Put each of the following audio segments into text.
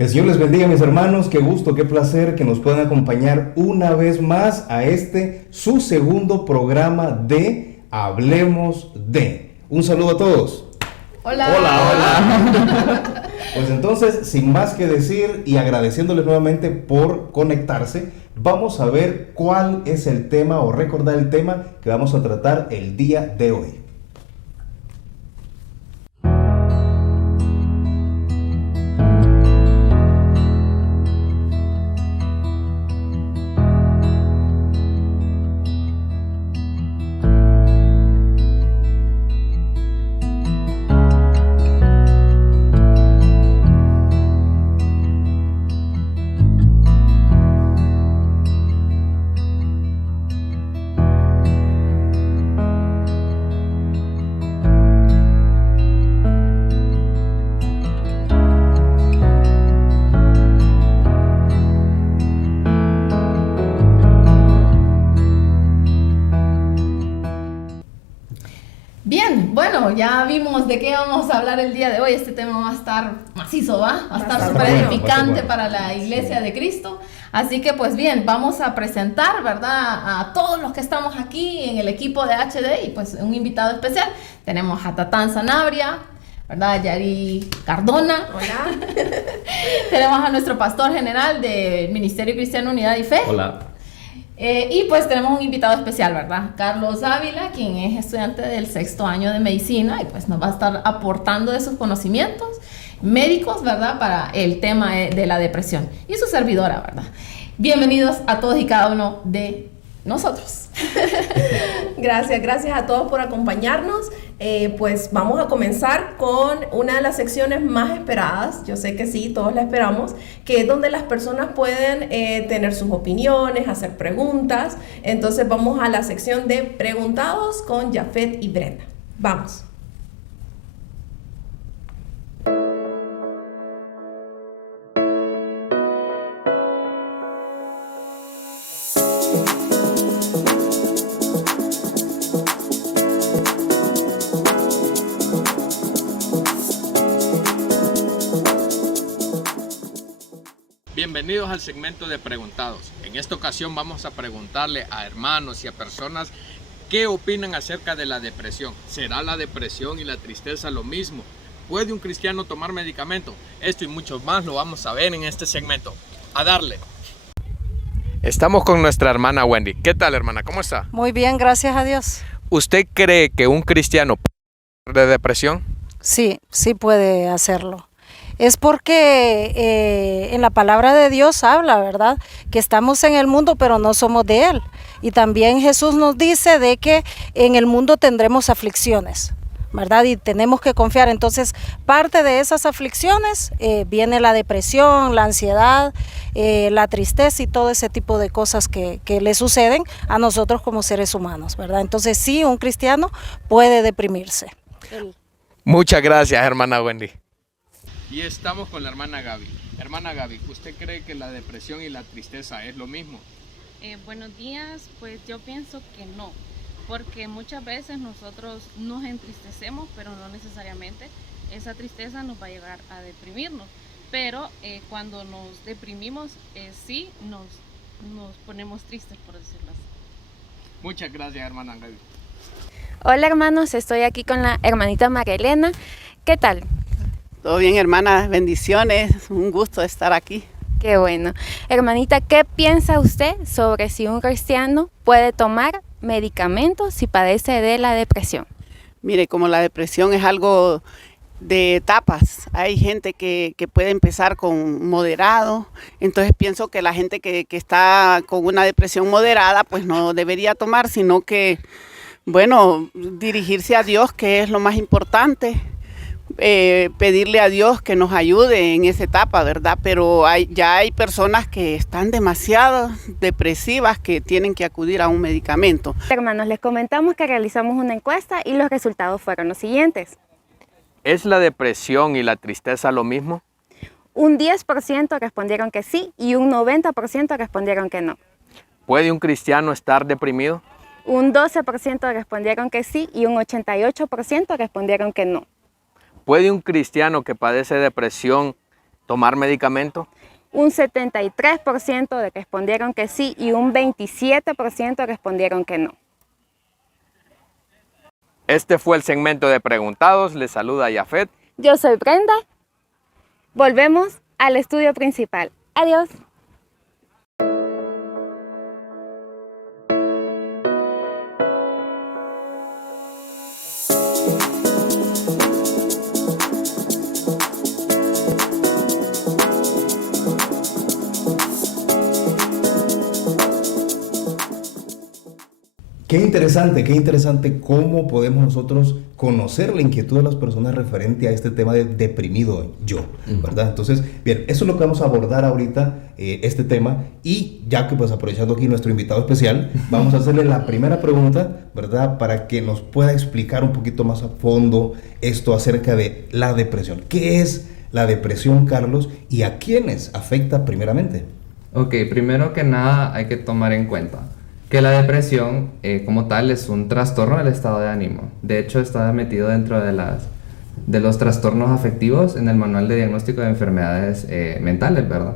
El Señor les bendiga, mis hermanos. Qué gusto, qué placer que nos puedan acompañar una vez más a su segundo programa de Hablemos de. Un saludo a todos. Hola. Hola. Pues entonces, sin más que decir y agradeciéndoles nuevamente por conectarse, vamos a ver cuál es el tema o recordar el tema que vamos a tratar el día de hoy. Bien, bueno, ya vimos de qué vamos a hablar el día de hoy. Este tema va a estar macizo, ¿va? Va a estar súper edificante para la Iglesia de Cristo. Así que pues bien, vamos a presentar, ¿verdad? A todos los que estamos aquí en el equipo de HD y pues un invitado especial. Tenemos a Tatán Sanabria, ¿verdad? Yari Cardona. Hola. Tenemos a nuestro pastor general del Ministerio Cristiano Unidad y Fe. Hola. Y pues tenemos un invitado especial, ¿verdad? Carlos Ávila, quien es estudiante del 6º año de medicina y pues nos va a estar aportando de sus conocimientos médicos, ¿verdad? Para el tema de la depresión. Y su servidora, ¿verdad? Bienvenidos a todos y cada uno de nosotros. Gracias a todos por acompañarnos. Pues vamos a comenzar con una de las secciones más esperadas. Yo sé que sí, todos la esperamos, que es donde las personas pueden tener sus opiniones, hacer preguntas. Entonces vamos a la sección de preguntados con Jafet y Brenda. Vamos. Bienvenidos al segmento de preguntados. En esta ocasión vamos a preguntarle a hermanos y a personas qué opinan acerca de la depresión. ¿Será la depresión y la tristeza lo mismo? ¿Puede un cristiano tomar medicamento? Esto y mucho más lo vamos a ver en este segmento. A darle. Estamos con nuestra hermana Wendy. ¿Qué tal, hermana? ¿Cómo está? Muy bien, gracias a Dios. ¿Usted cree que un cristiano puede sufrir de depresión? Sí puede hacerlo. Es porque en la palabra de Dios habla, ¿verdad? Que estamos en el mundo, pero no somos de él. Y también Jesús nos dice de que en el mundo tendremos aflicciones, ¿verdad? Y tenemos que confiar. Entonces, parte de esas aflicciones viene la depresión, la ansiedad, la tristeza y todo ese tipo de cosas que le suceden a nosotros como seres humanos, ¿verdad? Entonces, sí, un cristiano puede deprimirse. Muchas gracias, hermana Wendy. Y estamos con la hermana Gaby. Hermana Gaby, ¿usted cree que la depresión y la tristeza es lo mismo? Buenos días, pues yo pienso que no, porque muchas veces nosotros nos entristecemos, pero no necesariamente esa tristeza nos va a llevar a deprimirnos, pero cuando nos deprimimos, sí nos ponemos tristes, por decirlo así. Muchas gracias, hermana Gaby. Hola hermanos, estoy aquí con la hermanita María Elena. ¿Qué tal? Todo bien, hermana, bendiciones, un gusto estar aquí. Qué bueno. Hermanita, ¿qué piensa usted sobre si un cristiano puede tomar medicamentos si padece de la depresión? Mire, como la depresión es algo de etapas, hay gente que puede empezar con moderado, entonces pienso que la gente que está con una depresión moderada pues no debería tomar, sino que, bueno, dirigirse a Dios, que es lo más importante. Pedirle a Dios que nos ayude en esa etapa, ¿verdad? Pero ya hay personas que están demasiado depresivas que tienen que acudir a un medicamento. Hermanos, les comentamos que realizamos una encuesta y los resultados fueron los siguientes. ¿Es la depresión y la tristeza lo mismo? Un 10% respondieron que sí y un 90% respondieron que no. ¿Puede un cristiano estar deprimido? Un 12% respondieron que sí y un 88% respondieron que no. ¿Puede un cristiano que padece depresión ¿Tomar medicamento? Un 73% respondieron que sí y un 27% respondieron que no. Este fue el segmento de preguntados. Les saluda Yafet. Yo soy Brenda. Volvemos al estudio principal. Adiós. Qué interesante cómo podemos nosotros conocer la inquietud de las personas referente a este tema de deprimido yo, ¿verdad? Entonces, bien, eso es lo que vamos a abordar ahorita, este tema, y ya que pues aprovechando aquí nuestro invitado especial, vamos a hacerle la primera pregunta, ¿verdad? Para que nos pueda explicar un poquito más a fondo esto acerca de la depresión. ¿Qué es la depresión, Carlos, y a quiénes afecta primeramente? Ok, primero que nada hay que tomar en cuenta que la depresión como tal es un trastorno del estado de ánimo. De hecho, está metido dentro de los trastornos afectivos en el manual de diagnóstico de enfermedades mentales, ¿verdad?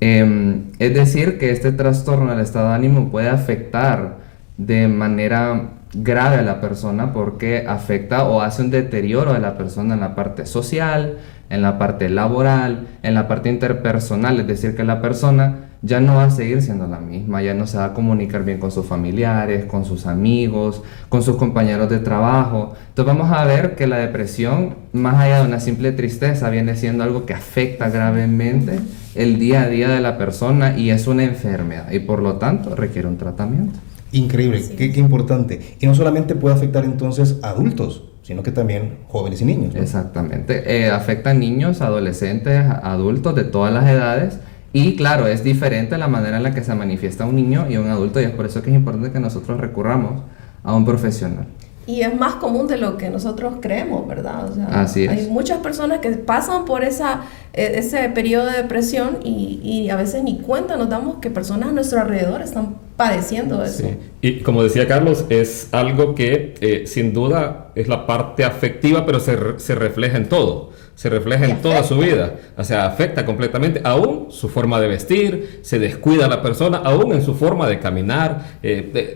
Es decir, que este trastorno del estado de ánimo puede afectar de manera grave a la persona porque afecta o hace un deterioro de la persona en la parte social, en la parte laboral, en la parte interpersonal, es decir, que la persona ya no va a seguir siendo la misma, ya no se va a comunicar bien con sus familiares, con sus amigos, con sus compañeros de trabajo. Entonces vamos a ver que la depresión, más allá de una simple tristeza, viene siendo algo que afecta gravemente el día a día de la persona y es una enfermedad y por lo tanto requiere un tratamiento. Increíble, qué importante. Y no solamente puede afectar entonces a adultos, sino que también jóvenes y niños, ¿no? Exactamente, afecta a niños, adolescentes, adultos de todas las edades. Y claro, es diferente la manera en la que se manifiesta un niño y un adulto y es por eso que es importante que nosotros recurramos a un profesional. Y es más común de lo que nosotros creemos, ¿verdad? O sea, así es. Hay muchas personas que pasan por ese periodo de depresión y a veces ni cuenta nos damos que personas a nuestro alrededor están padeciendo eso. Sí. Y como decía Carlos, es algo que sin duda es la parte afectiva, pero se refleja en todo. Se refleja en toda su vida, o sea, afecta completamente, aún su forma de vestir, se descuida a la persona, aún en su forma de caminar,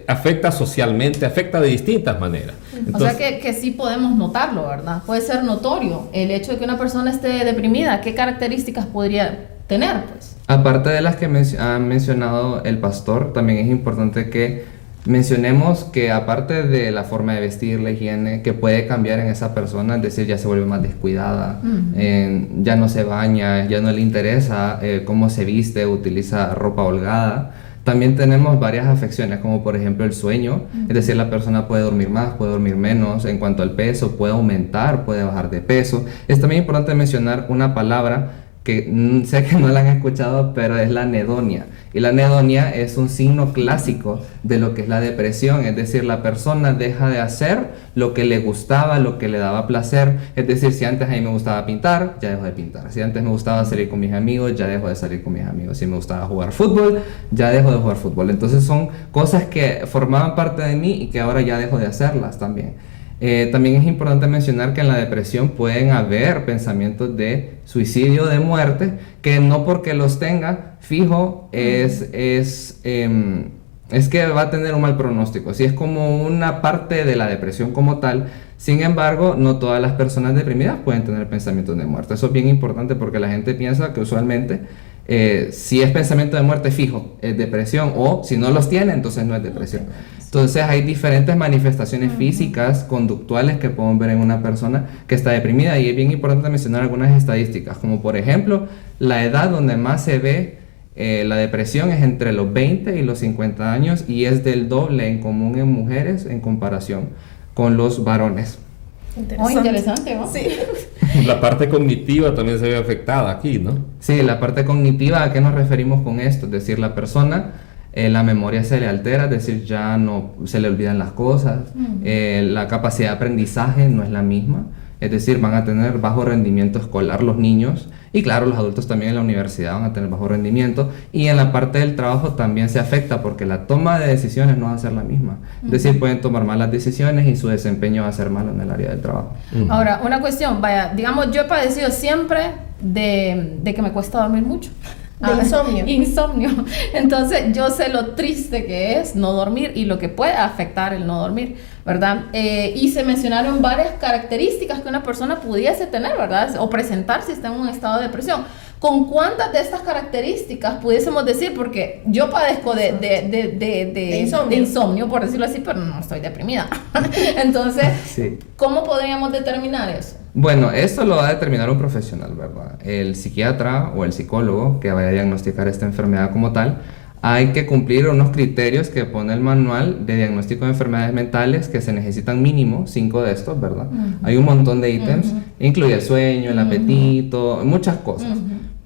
afecta socialmente, afecta de distintas maneras. Entonces, o sea que sí podemos notarlo, ¿verdad? Puede ser notorio el hecho de que una persona esté deprimida. ¿Qué características podría tener, pues? Aparte de las que ha mencionado el pastor, también es importante que mencionemos que aparte de la forma de vestir, la higiene, que puede cambiar en esa persona, es decir, ya se vuelve más descuidada, ya no se baña, ya no le interesa cómo se viste, utiliza ropa holgada. También tenemos varias afecciones, como por ejemplo el sueño, es decir, la persona puede dormir más, puede dormir menos. En cuanto al peso, puede aumentar, puede bajar de peso. Es también importante mencionar una palabra que sé que no la han escuchado, pero es la anedonia. Y la anedonia es un signo clásico de lo que es la depresión, es decir, la persona deja de hacer lo que le gustaba, lo que le daba placer. Es decir, si antes a mí me gustaba pintar, ya dejo de pintar. Si antes me gustaba salir con mis amigos, ya dejo de salir con mis amigos. Si me gustaba jugar fútbol, ya dejo de jugar fútbol. Entonces son cosas que formaban parte de mí y que ahora ya dejo de hacerlas también. También es importante mencionar que en la depresión pueden haber pensamientos de suicidio, de muerte, que no porque los tenga fijo es que va a tener un mal pronóstico. Sí, es como una parte de la depresión como tal. Sin embargo, no todas las personas deprimidas pueden tener pensamientos de muerte. Eso es bien importante porque la gente piensa que usualmente si es pensamiento de muerte fijo, es depresión, o si no los tiene, entonces no es depresión. Entonces hay diferentes manifestaciones físicas, conductuales que podemos ver en una persona que está deprimida y es bien importante mencionar algunas estadísticas, como por ejemplo, la edad donde más se ve la depresión es entre los 20 y los 50 años y es del doble en común en mujeres en comparación con los varones. Interesante, ¿no? Sí. La parte cognitiva también se ve afectada aquí, ¿no? Sí, la parte cognitiva, ¿a qué nos referimos con esto? Es decir, la persona, la memoria se le altera, es decir, ya no se le olvidan las cosas, la capacidad de aprendizaje no es la misma, es decir, van a tener bajo rendimiento escolar los niños y claro, los adultos también en la universidad van a tener bajo rendimiento y en la parte del trabajo también se afecta porque la toma de decisiones no va a ser la misma, es decir, pueden tomar malas decisiones y su desempeño va a ser malo en el área del trabajo. Ahora, una cuestión, vaya, digamos, yo he padecido siempre de que me cuesta dormir mucho. De insomnio. Insomnio. Entonces yo sé lo triste que es no dormir y lo que puede afectar el no dormir, ¿verdad? Y se mencionaron varias características que una persona pudiese tener, ¿verdad? O presentar si está en un estado de depresión. ¿Con cuántas de estas características pudiésemos decir? Porque yo padezco de insomnio, por decirlo así, pero no estoy deprimida. Entonces, sí. ¿Cómo podríamos determinar eso? Bueno, esto lo va a determinar un profesional, ¿verdad? El psiquiatra o el psicólogo que vaya a diagnosticar esta enfermedad como tal. Hay que cumplir unos criterios que pone el manual de diagnóstico de enfermedades mentales, que se necesitan mínimo 5 de estos, ¿verdad? Hay un montón de ítems, incluye el sueño, el apetito, muchas cosas.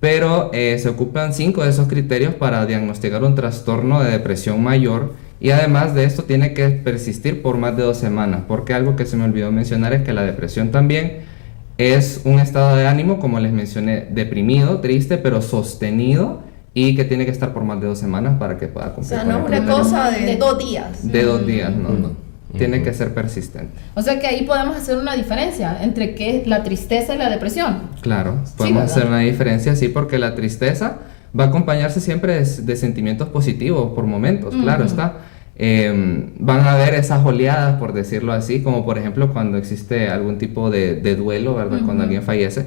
Pero se ocupan 5 de esos criterios para diagnosticar un trastorno de depresión mayor, y además de esto tiene que persistir por más de 2 semanas, porque algo que se me olvidó mencionar es que la depresión también es un estado de ánimo, como les mencioné, deprimido, triste, pero sostenido, y que tiene que estar por más de 2 semanas para que pueda cumplir. O sea, no es una cosa de 2 días. De 2 días, no. Tiene que ser persistente. O sea que ahí podemos hacer una diferencia entre qué la tristeza y la depresión. Claro, podemos hacer una diferencia, sí, porque la tristeza va a acompañarse siempre de sentimientos positivos por momentos, claro está. Van a haber esas oleadas, por decirlo así, como por ejemplo cuando existe algún tipo de duelo, ¿verdad? Cuando alguien fallece,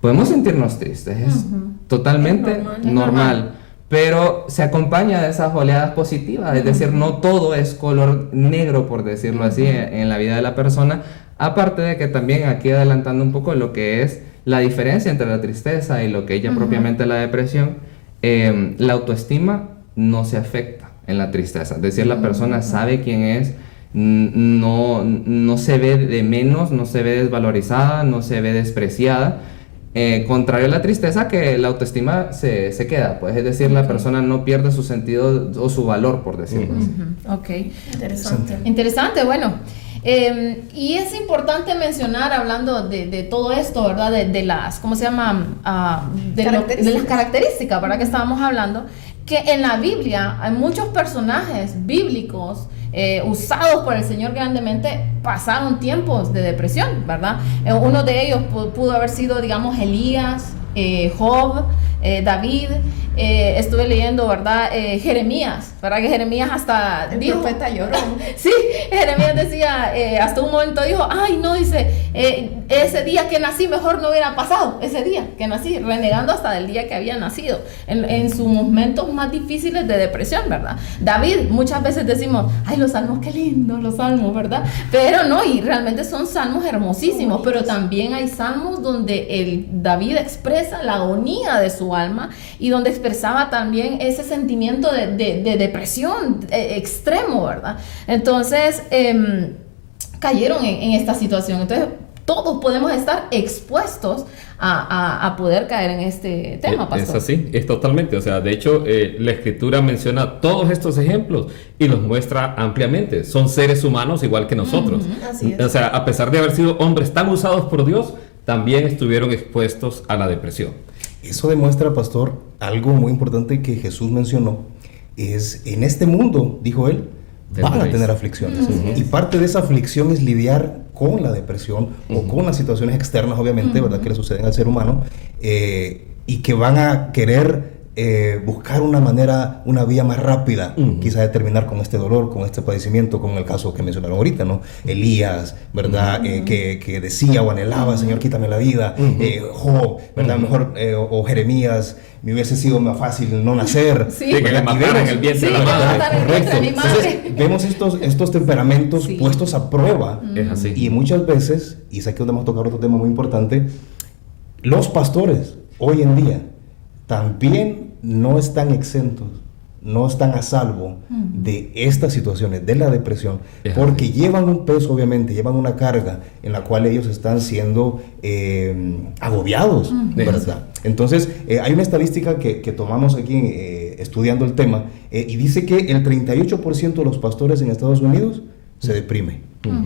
podemos sentirnos tristes, es totalmente normal. Pero se acompaña de esas oleadas positivas, es decir, no todo es color negro, por decirlo así, en la vida de la persona. Aparte de que también aquí adelantando un poco lo que es la diferencia entre la tristeza y lo que ella propiamente la depresión, la autoestima no se afecta en la tristeza. Es decir, la persona sabe quién es, no se ve de menos, no se ve desvalorizada, no se ve despreciada. Contrario a la tristeza, que la autoestima se queda, pues, es decir, la persona no pierde su sentido o su valor, por decirlo así. Ok, interesante, bueno. Y es importante mencionar, hablando de todo esto, ¿verdad? De las, ¿cómo se llama? De las características, ¿verdad? Que estábamos hablando, que en la Biblia hay muchos personajes bíblicos usados por el Señor grandemente, pasaron tiempos de depresión, ¿verdad? Uno de ellos pudo haber sido, digamos, Elías, Job, David, estuve leyendo, ¿verdad? Jeremías, ¿verdad? Que Jeremías hasta el dijo, profeta lloró. Sí, Jeremías decía, hasta un momento dijo, ay no, dice, ese día que nací mejor no hubiera pasado, ese día que nací, renegando hasta del día que había nacido, en sus momentos más difíciles de depresión, ¿verdad? David, muchas veces decimos, ay, los salmos, qué lindos los salmos, ¿verdad? Pero no, y realmente son salmos hermosísimos, pero también hay salmos donde David expresa la agonía de su alma y donde expresaba también ese sentimiento de depresión extremo, ¿verdad? Entonces, cayeron en esta situación. Entonces, todos podemos estar expuestos a poder caer en este tema, pastor. Es así, es totalmente. O sea, de hecho, la Escritura menciona todos estos ejemplos y los muestra ampliamente. Son seres humanos igual que nosotros. Así es. O sea, a pesar de haber sido hombres tan usados por Dios, también estuvieron expuestos a la depresión. Eso demuestra, pastor, algo muy importante que Jesús mencionó, es en este mundo, dijo él, van a tener aflicciones. Y parte de esa aflicción es lidiar con la depresión o con las situaciones externas, obviamente, ¿verdad? Que le suceden al ser humano, y que van a querer buscar una manera, una vía más rápida, quizá de terminar con este dolor, con este padecimiento, como el caso que mencionaron ahorita, ¿no? Elías, ¿verdad? Que decía o anhelaba, Señor, quítame la vida. Job, ¿verdad? Mejor, o Jeremías, me hubiese sido más fácil no nacer. Sí, que le mataran el vientre de la madre. Correcto. Entonces, vemos estos temperamentos puestos a prueba. Es así. Y muchas veces, y sé que vamos a tocar otro tema muy importante, los pastores hoy en día también no están exentos, no están a salvo de estas situaciones, de la depresión, porque llevan un peso, obviamente, llevan una carga en la cual ellos están siendo agobiados, ¿verdad? Entonces, hay una estadística que tomamos aquí estudiando el tema, y dice que el 38% de los pastores en Estados Unidos se deprime.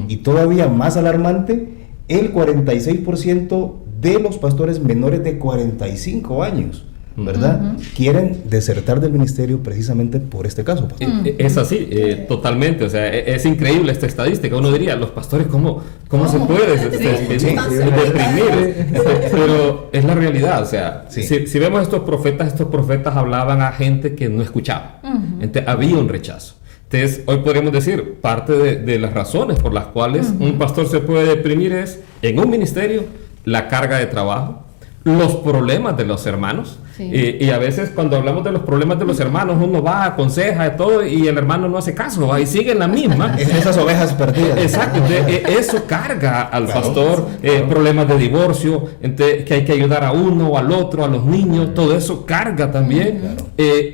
Y todavía más alarmante, el 46% de los pastores menores de 45 años ¿verdad? Quieren desertar del ministerio precisamente por este caso, pastor. Es así, totalmente. O sea, es increíble esta estadística. Uno diría, los pastores, ¿cómo se puede deprimir? Pero es la realidad. O sea, si vemos estos profetas hablaban a gente que no escuchaba. Entonces, había un rechazo. Entonces, hoy podríamos decir, parte de las razones por las cuales un pastor se puede deprimir es, en un ministerio, la carga de trabajo, los problemas de los hermanos. Y a veces cuando hablamos de los problemas de los hermanos, uno va, aconseja de todo y el hermano no hace caso, y sigue en la misma. Esas ovejas perdidas. Exacto. Eso carga al pastor, problemas de divorcio, que hay que ayudar a uno o al otro, a los niños, todo eso carga también.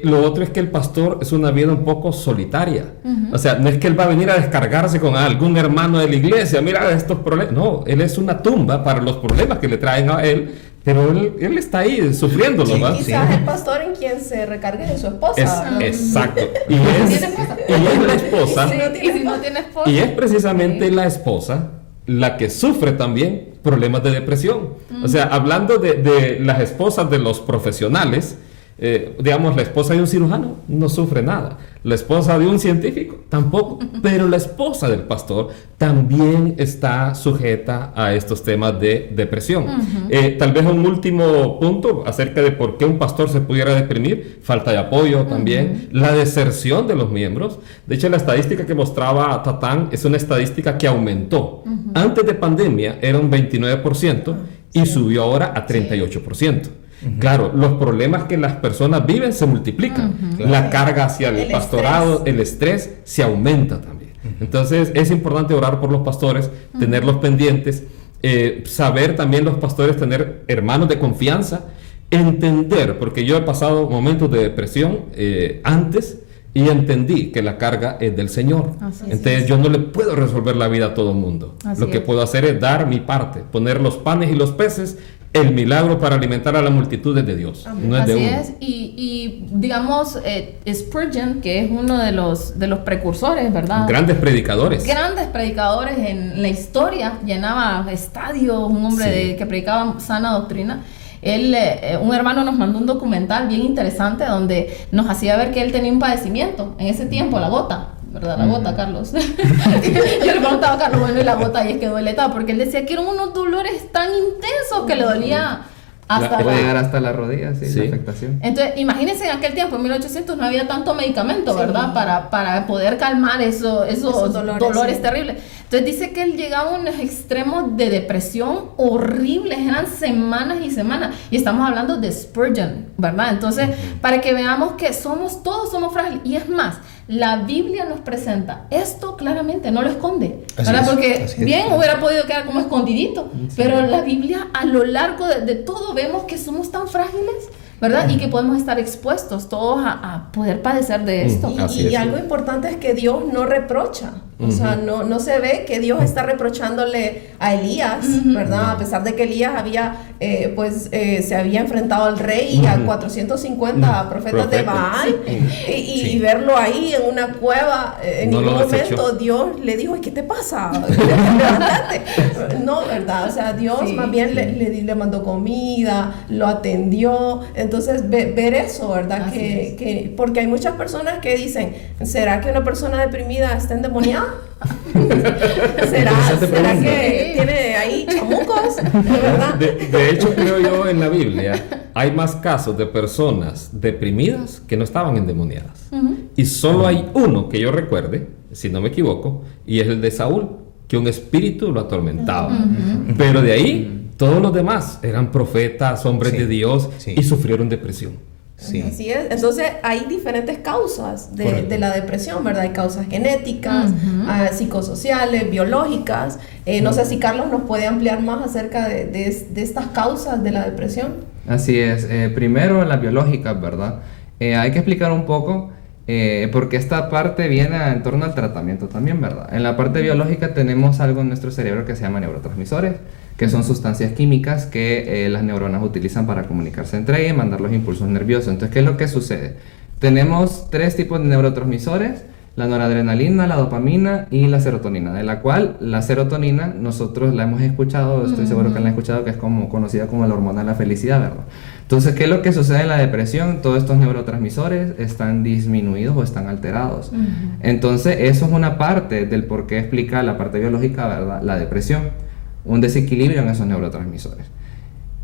Lo otro es que el pastor es una vida un poco solitaria. O sea, no es que él va a venir a descargarse con algún hermano de la iglesia, mira estos problemas. No, él es una tumba para los problemas que le traen a él. Pero él está ahí sufriéndolo, ¿verdad? Quizás el pastor en quien se recargue de su esposa. Exacto. Y es la esposa. Y si no tiene esposa. Y es precisamente la esposa la que sufre también problemas de depresión. O sea, hablando de las esposas de los profesionales, digamos, la esposa de un cirujano no sufre nada. La esposa de un científico tampoco. Pero la esposa del pastor también está sujeta a estos temas de depresión. Tal vez un último punto acerca de por qué un pastor se pudiera deprimir: falta de apoyo también, la deserción de los miembros. De hecho, la estadística que mostraba Tatán es una estadística que aumentó. Antes de pandemia era un 29% y subió ahora a 38%. Claro, los problemas que las personas viven se multiplican. La carga hacia el pastorado, el estrés se aumenta también. Entonces es importante orar por los pastores, tenerlos pendientes, saber también los pastores tener hermanos de confianza, entender, porque yo he pasado momentos de depresión antes y entendí que la carga es del Señor. Entonces yo no le puedo resolver la vida a todo el mundo. Lo que puedo hacer es dar mi parte, poner los panes y los peces. El milagro para alimentar a la multitud es de Dios, no es de uno. Así es, y digamos, Spurgeon, que es uno de los precursores, ¿verdad? Grandes predicadores en la historia, llenaba estadios, un hombre que predicaba sana doctrina. Él, un hermano nos mandó un documental bien interesante donde nos hacía ver que él tenía un padecimiento en ese tiempo, la gota, ¿verdad? La gota, Carlos. Yo le preguntaba a Carlos, bueno, y la gota, y es que duele todo, porque él decía que eran unos dolores tan intensos que le dolía hasta puede llegar hasta la rodilla, la afectación. Entonces, imagínense, en aquel tiempo, en 1800, no había tanto medicamento, ¿verdad? Para poder calmar esos dolores terribles. Entonces dice que él llegaba a unos extremos de depresión horribles, eran semanas y semanas, y estamos hablando de Spurgeon, ¿verdad? Entonces, para que veamos que todos somos frágiles, y es más, la Biblia nos presenta esto claramente, no lo esconde, ¿verdad? Porque bien hubiera podido quedar como escondidito, pero la Biblia a lo largo de todo vemos que somos tan frágiles, ¿verdad? Y que podemos estar expuestos todos a poder padecer de esto. Y algo importante es que Dios no reprocha. O sea, no se ve que Dios está reprochándole a Elías, ¿verdad? A pesar de que Elías había, se había enfrentado al rey y a 450 profetas de Baal. Y verlo ahí en una cueva, en ningún momento Dios le dijo, ¿qué te pasa? Levántate. No, ¿verdad? O sea, Dios más bien le mandó comida, lo atendió. Entonces, ver eso, ¿verdad? Porque hay muchas personas que dicen, ¿será que una persona deprimida está endemoniada? ¿Será que tiene ahí chamucos? ¿Verdad? De hecho, creo yo, en la Biblia hay más casos de personas deprimidas que no estaban endemoniadas. Y solo hay uno que yo recuerde, si no me equivoco, y es el de Saúl, que un espíritu lo atormentaba. Pero de ahí, todos los demás eran profetas, hombres de Dios, y sufrieron depresión. Así es. Entonces hay diferentes causas de la depresión, ¿verdad? Hay causas genéticas, psicosociales, biológicas. No sé si Carlos nos puede ampliar más acerca de estas causas de la depresión. Así es. Primero las biológicas, ¿verdad? Hay que explicar un poco porque esta parte viene en torno al tratamiento también, ¿verdad? En la parte biológica tenemos algo en nuestro cerebro que se llama neurotransmisores, que son sustancias químicas que las neuronas utilizan para comunicarse entre ellas y mandar los impulsos nerviosos. Entonces, ¿qué es lo que sucede? Tenemos 3 tipos de neurotransmisores. la noradrenalina, la dopamina y la serotonina, de la cual la serotonina nosotros la hemos escuchado, estoy seguro que la han escuchado, que es como conocida como la hormona de la felicidad, ¿verdad? Entonces, ¿qué es lo que sucede en la depresión? Todos estos neurotransmisores están disminuidos o están alterados. Entonces, eso es una parte del por qué explica la parte biológica, ¿verdad? La depresión, un desequilibrio en esos neurotransmisores.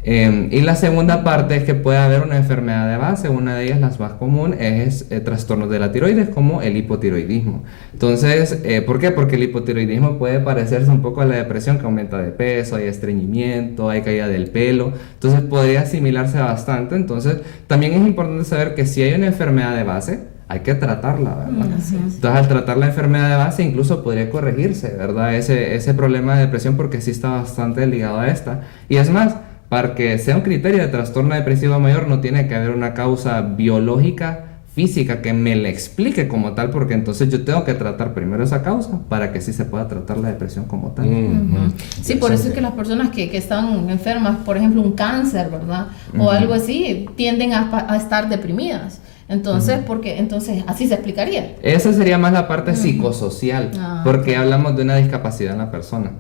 Y la segunda parte es que puede haber una enfermedad de base. Una de ellas, las más común, es trastornos de la tiroides, como el hipotiroidismo. Entonces, ¿por qué? Porque el hipotiroidismo puede parecerse un poco a la depresión, que aumenta de peso, hay estreñimiento, hay caída del pelo. Entonces, podría asimilarse bastante. Entonces, también es importante saber que si hay una enfermedad de base, hay que tratarla, ¿verdad? Entonces, al tratar la enfermedad de base, incluso podría corregirse, ¿verdad? Ese problema de depresión, porque sí está bastante ligado a esta. Y es más, para que sea un criterio de trastorno depresivo mayor, no tiene que haber una causa biológica, física, que me la explique como tal, porque entonces yo tengo que tratar primero esa causa para que sí se pueda tratar la depresión como tal. Sí, por eso es que las personas que están enfermas, por ejemplo, un cáncer, ¿verdad? O algo así, tienden a estar deprimidas. Entonces, entonces así se explicaría. Esa sería más la parte psicosocial, porque hablamos de una discapacidad en la persona,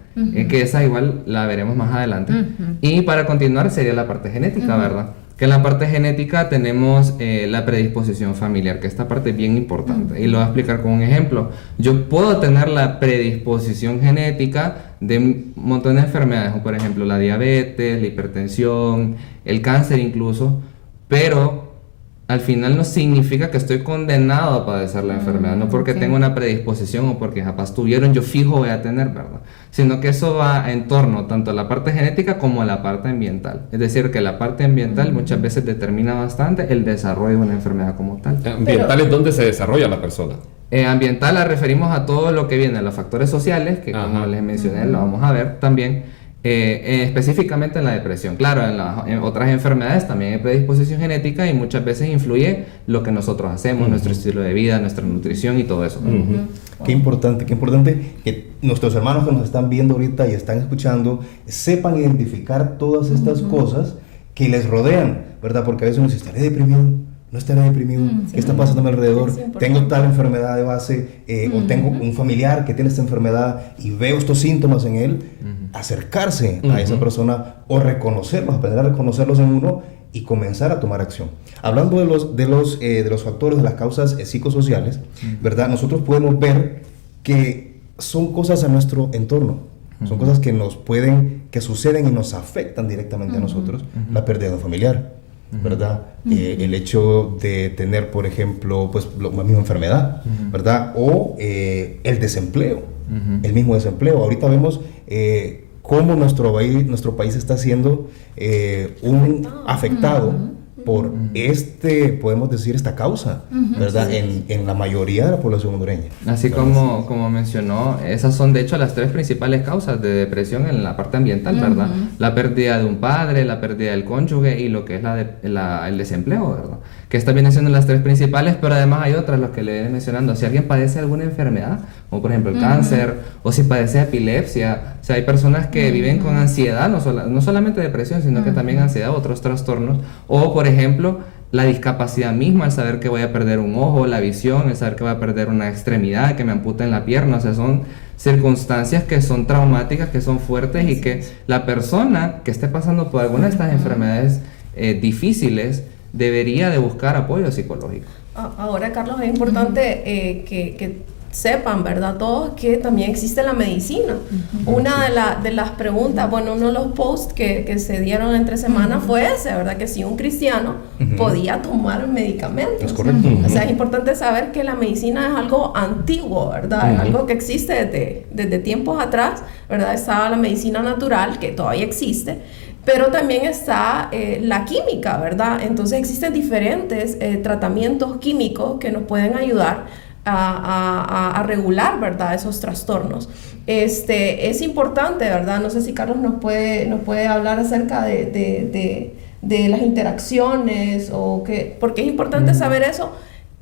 que esa igual la veremos más adelante. Y para continuar sería la parte genética, ¿verdad? Que en la parte genética tenemos la predisposición familiar, que esta parte es bien importante. Y lo voy a explicar con un ejemplo. Yo puedo tener la predisposición genética de un montón de enfermedades, como por ejemplo la diabetes, la hipertensión, el cáncer incluso, pero al final no significa que estoy condenado a padecer la enfermedad, no porque tengo una predisposición o porque capaz tuvieron, yo fijo voy a tener, ¿verdad? Sino que eso va en torno tanto a la parte genética como a la parte ambiental. Es decir, que la parte ambiental muchas veces determina bastante el desarrollo de una enfermedad como tal. ¿Ambiental es donde se desarrolla la persona? Ambiental la referimos a todo lo que viene, a los factores sociales, que como les mencioné, lo vamos a ver también. Específicamente en la depresión. Claro, en otras enfermedades también hay predisposición genética y muchas veces influye lo que nosotros hacemos, nuestro estilo de vida, nuestra nutrición y todo eso. Qué importante que nuestros hermanos que nos están viendo ahorita y están escuchando sepan identificar todas estas cosas que les rodean, ¿verdad? Porque a veces uno dice, ¿estaré deprimido? ¿No estaré deprimido? ¿Qué está pasando a mi alrededor? ¿Tengo tal enfermedad de base? ¿O tengo un familiar que tiene esta enfermedad y veo estos síntomas en él? Acercarse a esa persona o reconocerlos, aprender a reconocerlos en uno y comenzar a tomar acción. Hablando de los factores, de las causas psicosociales, ¿verdad? Nosotros podemos ver que son cosas a nuestro entorno. Son cosas que suceden y nos afectan directamente a nosotros. La pérdida de un familiar, ¿verdad? El hecho de tener, por ejemplo, pues la misma enfermedad, ¿verdad? O el desempleo, el mismo desempleo. Ahorita vemos cómo nuestro país está siendo un afectado por podemos decir, esta causa, ¿verdad? En la mayoría de la población hondureña. Así como mencionó, esas son de hecho las tres principales causas de depresión en la parte ambiental, ¿verdad? La pérdida de un padre, la pérdida del cónyuge y lo que es el desempleo, ¿verdad? Que estas vienen siendo las tres principales, pero además hay otras, las que le he mencionando. Si alguien padece alguna enfermedad, como por ejemplo el cáncer, o si padece epilepsia, o sea, hay personas que viven con ansiedad, no solamente depresión, sino que también ansiedad, otros trastornos, o por ejemplo, la discapacidad misma, el saber que voy a perder un ojo, la visión, el saber que voy a perder una extremidad, que me amputen la pierna, o sea, son circunstancias que son traumáticas, que son fuertes y que la persona que esté pasando por alguna de estas enfermedades difíciles debería de buscar apoyo psicológico. Ahora, Carlos, es importante que sepan, ¿verdad? Todos que también existe la medicina. Una de las preguntas, bueno, uno de los posts que se dieron entre semanas fue ese, ¿verdad? Que si un cristiano podía tomar medicamentos. Es correcto. O sea, es importante saber que la medicina es algo antiguo, ¿verdad? Es algo que existe desde tiempos atrás, ¿verdad? Estaba la medicina natural, que todavía existe, pero también está la química, ¿verdad? Entonces existen diferentes tratamientos químicos que nos pueden ayudar a regular, ¿verdad? Esos trastornos. Es importante, ¿verdad? No sé si Carlos nos puede hablar acerca de las interacciones porque es importante saber eso.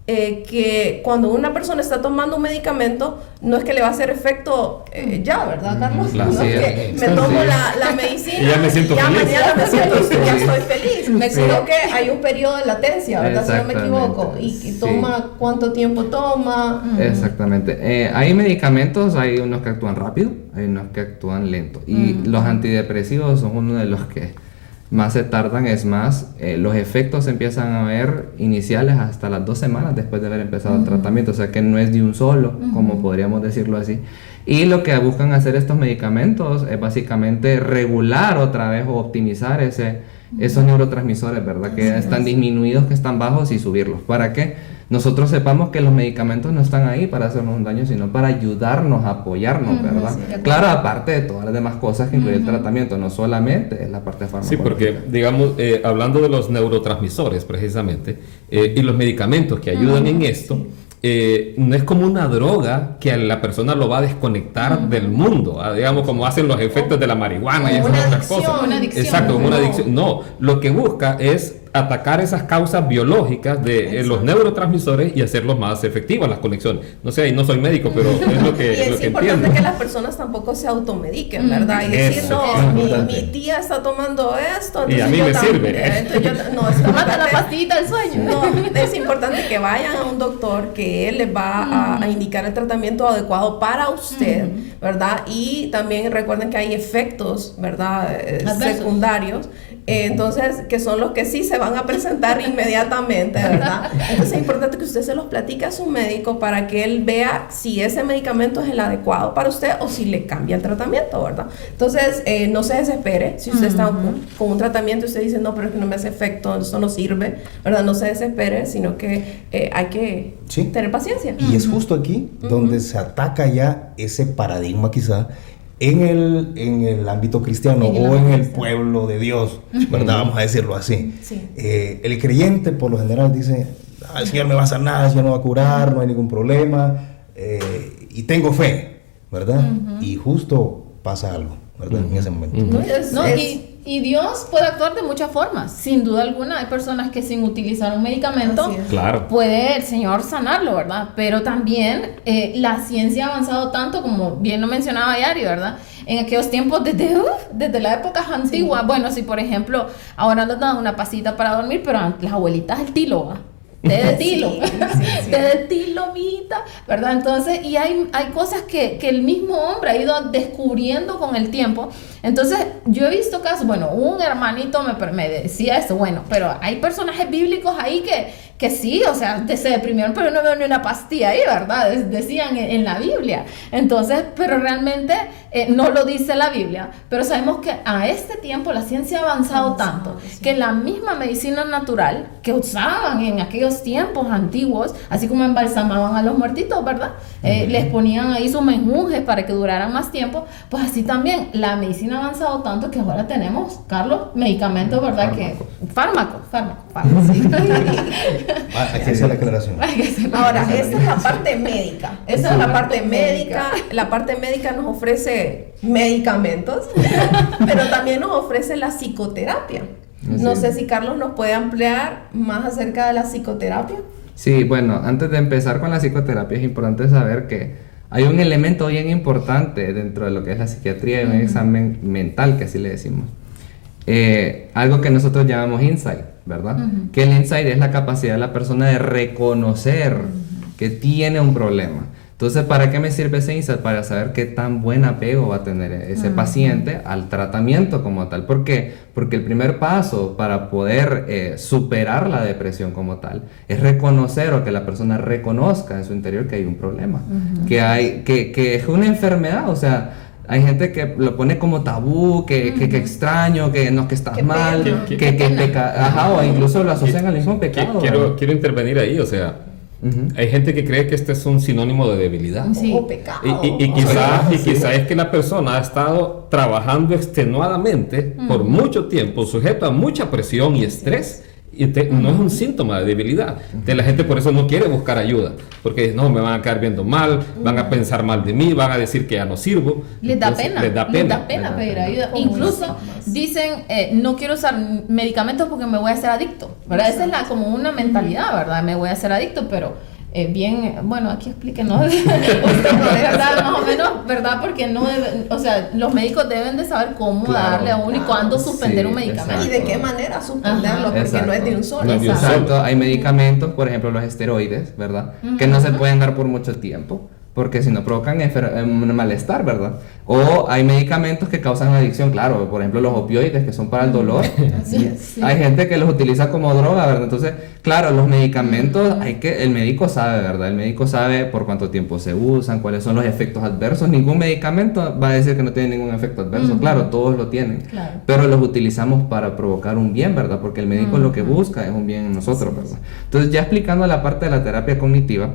que cuando una persona está tomando un medicamento, no es que le va a hacer efecto ya, ¿verdad, Carlos? No es que me tomo la medicina y ya me siento feliz. Mañana me siento, ya estoy feliz. Sino que hay un periodo de latencia, ¿verdad? Si no me equivoco. Y toma, ¿cuánto tiempo toma? Exactamente. Hay medicamentos, hay unos que actúan rápido, hay unos que actúan lento. Y los antidepresivos son uno de los que más se tardan. Es más, los efectos se empiezan a ver iniciales hasta las 2 semanas después de haber empezado el tratamiento, o sea que no es de un solo, como podríamos decirlo así. Y lo que buscan hacer estos medicamentos es básicamente regular otra vez o optimizar esos neurotransmisores, ¿verdad? Que están disminuidos, que están bajos, y subirlos. ¿Para qué? Nosotros sepamos que los medicamentos no están ahí para hacernos un daño, sino para ayudarnos, apoyarnos, ¿verdad? Sí, claro, aparte de todas las demás cosas que incluye el tratamiento, no solamente es la parte farmacológica. Sí, porque, digamos, hablando de los neurotransmisores, precisamente, y los medicamentos que ayudan en esto, no es como una droga que a la persona lo va a desconectar del mundo, digamos, como hacen los efectos de la marihuana y esas otras cosas. Una adicción. Exacto, como una adicción. No, lo que busca es atacar esas causas biológicas de los neurotransmisores y hacerlos más efectivas, las conexiones. No sé, y no soy médico, pero es lo que, y es importante entiendo. que las personas tampoco se automediquen, ¿verdad? Y decir, mi tía está tomando esto, y a mí me sirve. Tómate la pastillita del sueño. No, es importante que vayan a un doctor, que él les va a indicar el tratamiento adecuado para usted, ¿verdad? Y también recuerden que hay efectos, ¿verdad? Secundarios. Entonces, que son los que sí se van a presentar inmediatamente, ¿verdad? Entonces es importante que usted se los platique a su médico para que él vea si ese medicamento es el adecuado para usted o si le cambia el tratamiento, ¿verdad? Entonces, no se desespere. Si usted está con un tratamiento y usted dice, no, pero es que no me hace efecto, esto no sirve, ¿verdad? No se desespere, sino que hay que tener paciencia. Y es justo aquí donde se ataca ya ese paradigma quizá en el ámbito cristiano o en el pueblo de Dios, ¿verdad? Vamos a decirlo así. Sí. El creyente por lo general dice, el Señor me va a sanar, el Señor me va a curar, no hay ningún problema, y tengo fe, ¿verdad? Y justo pasa algo, ¿verdad? En ese momento. Y Dios puede actuar de muchas formas. Sin duda alguna, hay personas que sin utilizar un medicamento puede el Señor sanarlo, ¿verdad? Pero también la ciencia ha avanzado tanto, como bien lo mencionaba Yari, ¿verdad? En aquellos tiempos, desde las épocas antiguas. Bueno, si por ejemplo, ahora nos dan una pasita para dormir, pero antes las abuelitas el tilo, ¿va? Té de tilo, té de tilo, mijita, ¿verdad? Entonces, y hay cosas que el mismo hombre ha ido descubriendo con el tiempo. Entonces, yo he visto casos, bueno, un hermanito me decía eso, bueno, pero hay personajes bíblicos ahí que sí, o sea, se deprimieron, pero no veo ni una pastilla ahí, ¿verdad? Decían en la Biblia. Entonces, pero realmente no lo dice la Biblia, pero sabemos que a este tiempo la ciencia ha avanzado tanto que la misma medicina natural que usaban en aquellos tiempos antiguos, así como embalsamaban a los muertitos, ¿verdad? Les ponían ahí sus menjurjes para que duraran más tiempo, pues así también la medicina ha avanzado tanto que ahora tenemos, Carlos, medicamentos, ¿verdad? Fármacos, sí. Hay que hacer la aclaración. Ahora, esa es la parte médica. Esa es la parte médica. La parte médica nos ofrece medicamentos, pero también nos ofrece la psicoterapia. No sé si Carlos nos puede ampliar más acerca de la psicoterapia. Sí, bueno, antes de empezar con la psicoterapia es importante saber que hay un elemento bien importante dentro de lo que es la psiquiatría y un examen mental, que así le decimos. Algo que nosotros llamamos insight, ¿verdad? Que el insight es la capacidad de la persona de reconocer que tiene un problema. Entonces, ¿para qué me sirve ese insight? Para saber qué tan buen apego va a tener ese paciente al tratamiento como tal. ¿Por qué? Porque el primer paso para poder superar la depresión como tal es reconocer, o que la persona reconozca en su interior que hay un problema, que es una enfermedad, o sea, hay gente que lo pone como tabú, que extraño, que estás mal, que peca, o incluso lo asocian al mismo pecado. Quiero intervenir ahí, o sea, hay gente que cree que este es un sinónimo de debilidad. O pecado. Y quizá es que la persona ha estado trabajando extenuadamente por mucho tiempo, sujeto a mucha presión y estrés, Y no es un síntoma de debilidad. La gente por eso no quiere buscar ayuda, porque no, me van a quedar viendo mal, van a pensar mal de mí, van a decir que ya no sirvo. Les da pena pedir ayuda. Incluso dicen, no quiero usar medicamentos porque me voy a hacer adicto, ¿verdad? Esa es como una mentalidad, ¿verdad? Me voy a hacer adicto, pero bien, bueno, aquí explíquenos usted, ¿verdad? Más o menos, ¿verdad? Porque no debe, o sea, los médicos deben de saber cómo darle a uno y cuándo suspender un medicamento. Y de qué manera suspenderlo, porque no es de un solo. Exacto, hay medicamentos, por ejemplo los esteroides, ¿verdad? Que no se pueden dar por mucho tiempo, porque si no provocan un malestar, ¿verdad? O hay medicamentos que causan adicción, claro, por ejemplo los opioides que son para el dolor. Sí. Hay gente que los utiliza como droga, ¿verdad? Entonces, claro, los medicamentos, el médico sabe, ¿verdad? El médico sabe por cuánto tiempo se usan, cuáles son los efectos adversos. Ningún medicamento va a decir que no tiene ningún efecto adverso, claro, todos lo tienen, pero los utilizamos para provocar un bien, ¿verdad? Porque el médico lo que busca es un bien en nosotros, ¿verdad? Entonces, ya explicando la parte de la terapia cognitiva,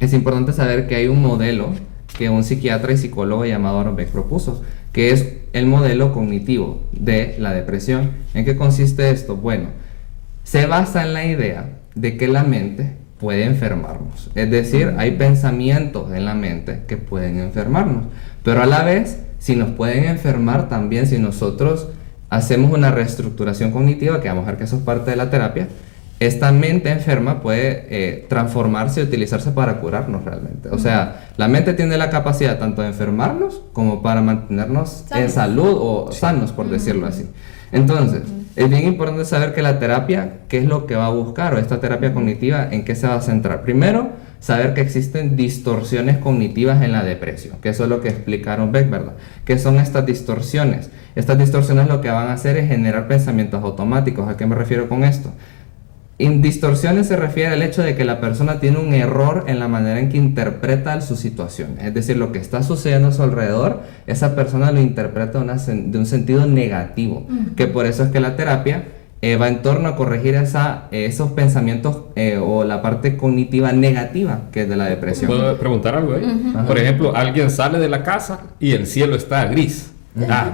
es importante saber que hay un modelo que un psiquiatra y psicólogo llamado Aaron Beck propuso, que es el modelo cognitivo de la depresión. ¿En qué consiste esto? Bueno, se basa en la idea de que la mente puede enfermarnos. Es decir, hay pensamientos en la mente que pueden enfermarnos, pero a la vez, si nos pueden enfermar también si nosotros hacemos una reestructuración cognitiva, que vamos a ver que eso es parte de la terapia, esta mente enferma puede transformarse y utilizarse para curarnos realmente. O sea, la mente tiene la capacidad tanto de enfermarnos como para mantenernos en salud o sanos, por decirlo así. Entonces, es bien importante saber que la terapia, ¿qué es lo que va a buscar? O esta terapia cognitiva, ¿en qué se va a centrar? Primero, saber que existen distorsiones cognitivas en la depresión, que eso es lo que explicaron Beck, ¿verdad? ¿Qué son estas distorsiones? Estas distorsiones lo que van a hacer es generar pensamientos automáticos. ¿A qué me refiero con esto? En distorsiones se refiere al hecho de que la persona tiene un error en la manera en que interpreta su situación. Es decir, lo que está sucediendo a su alrededor, esa persona lo interpreta de un sentido negativo. Que por eso es que la terapia va en torno a corregir esos pensamientos o la parte cognitiva negativa que es de la depresión. ¿Puedo preguntar algo ahí? Por ejemplo, alguien sale de la casa y el cielo está gris.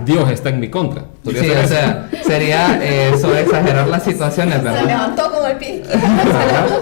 Dios está en mi contra. Sí, o sea, sería exagerar las situaciones, ¿verdad? Se levantó con el pie.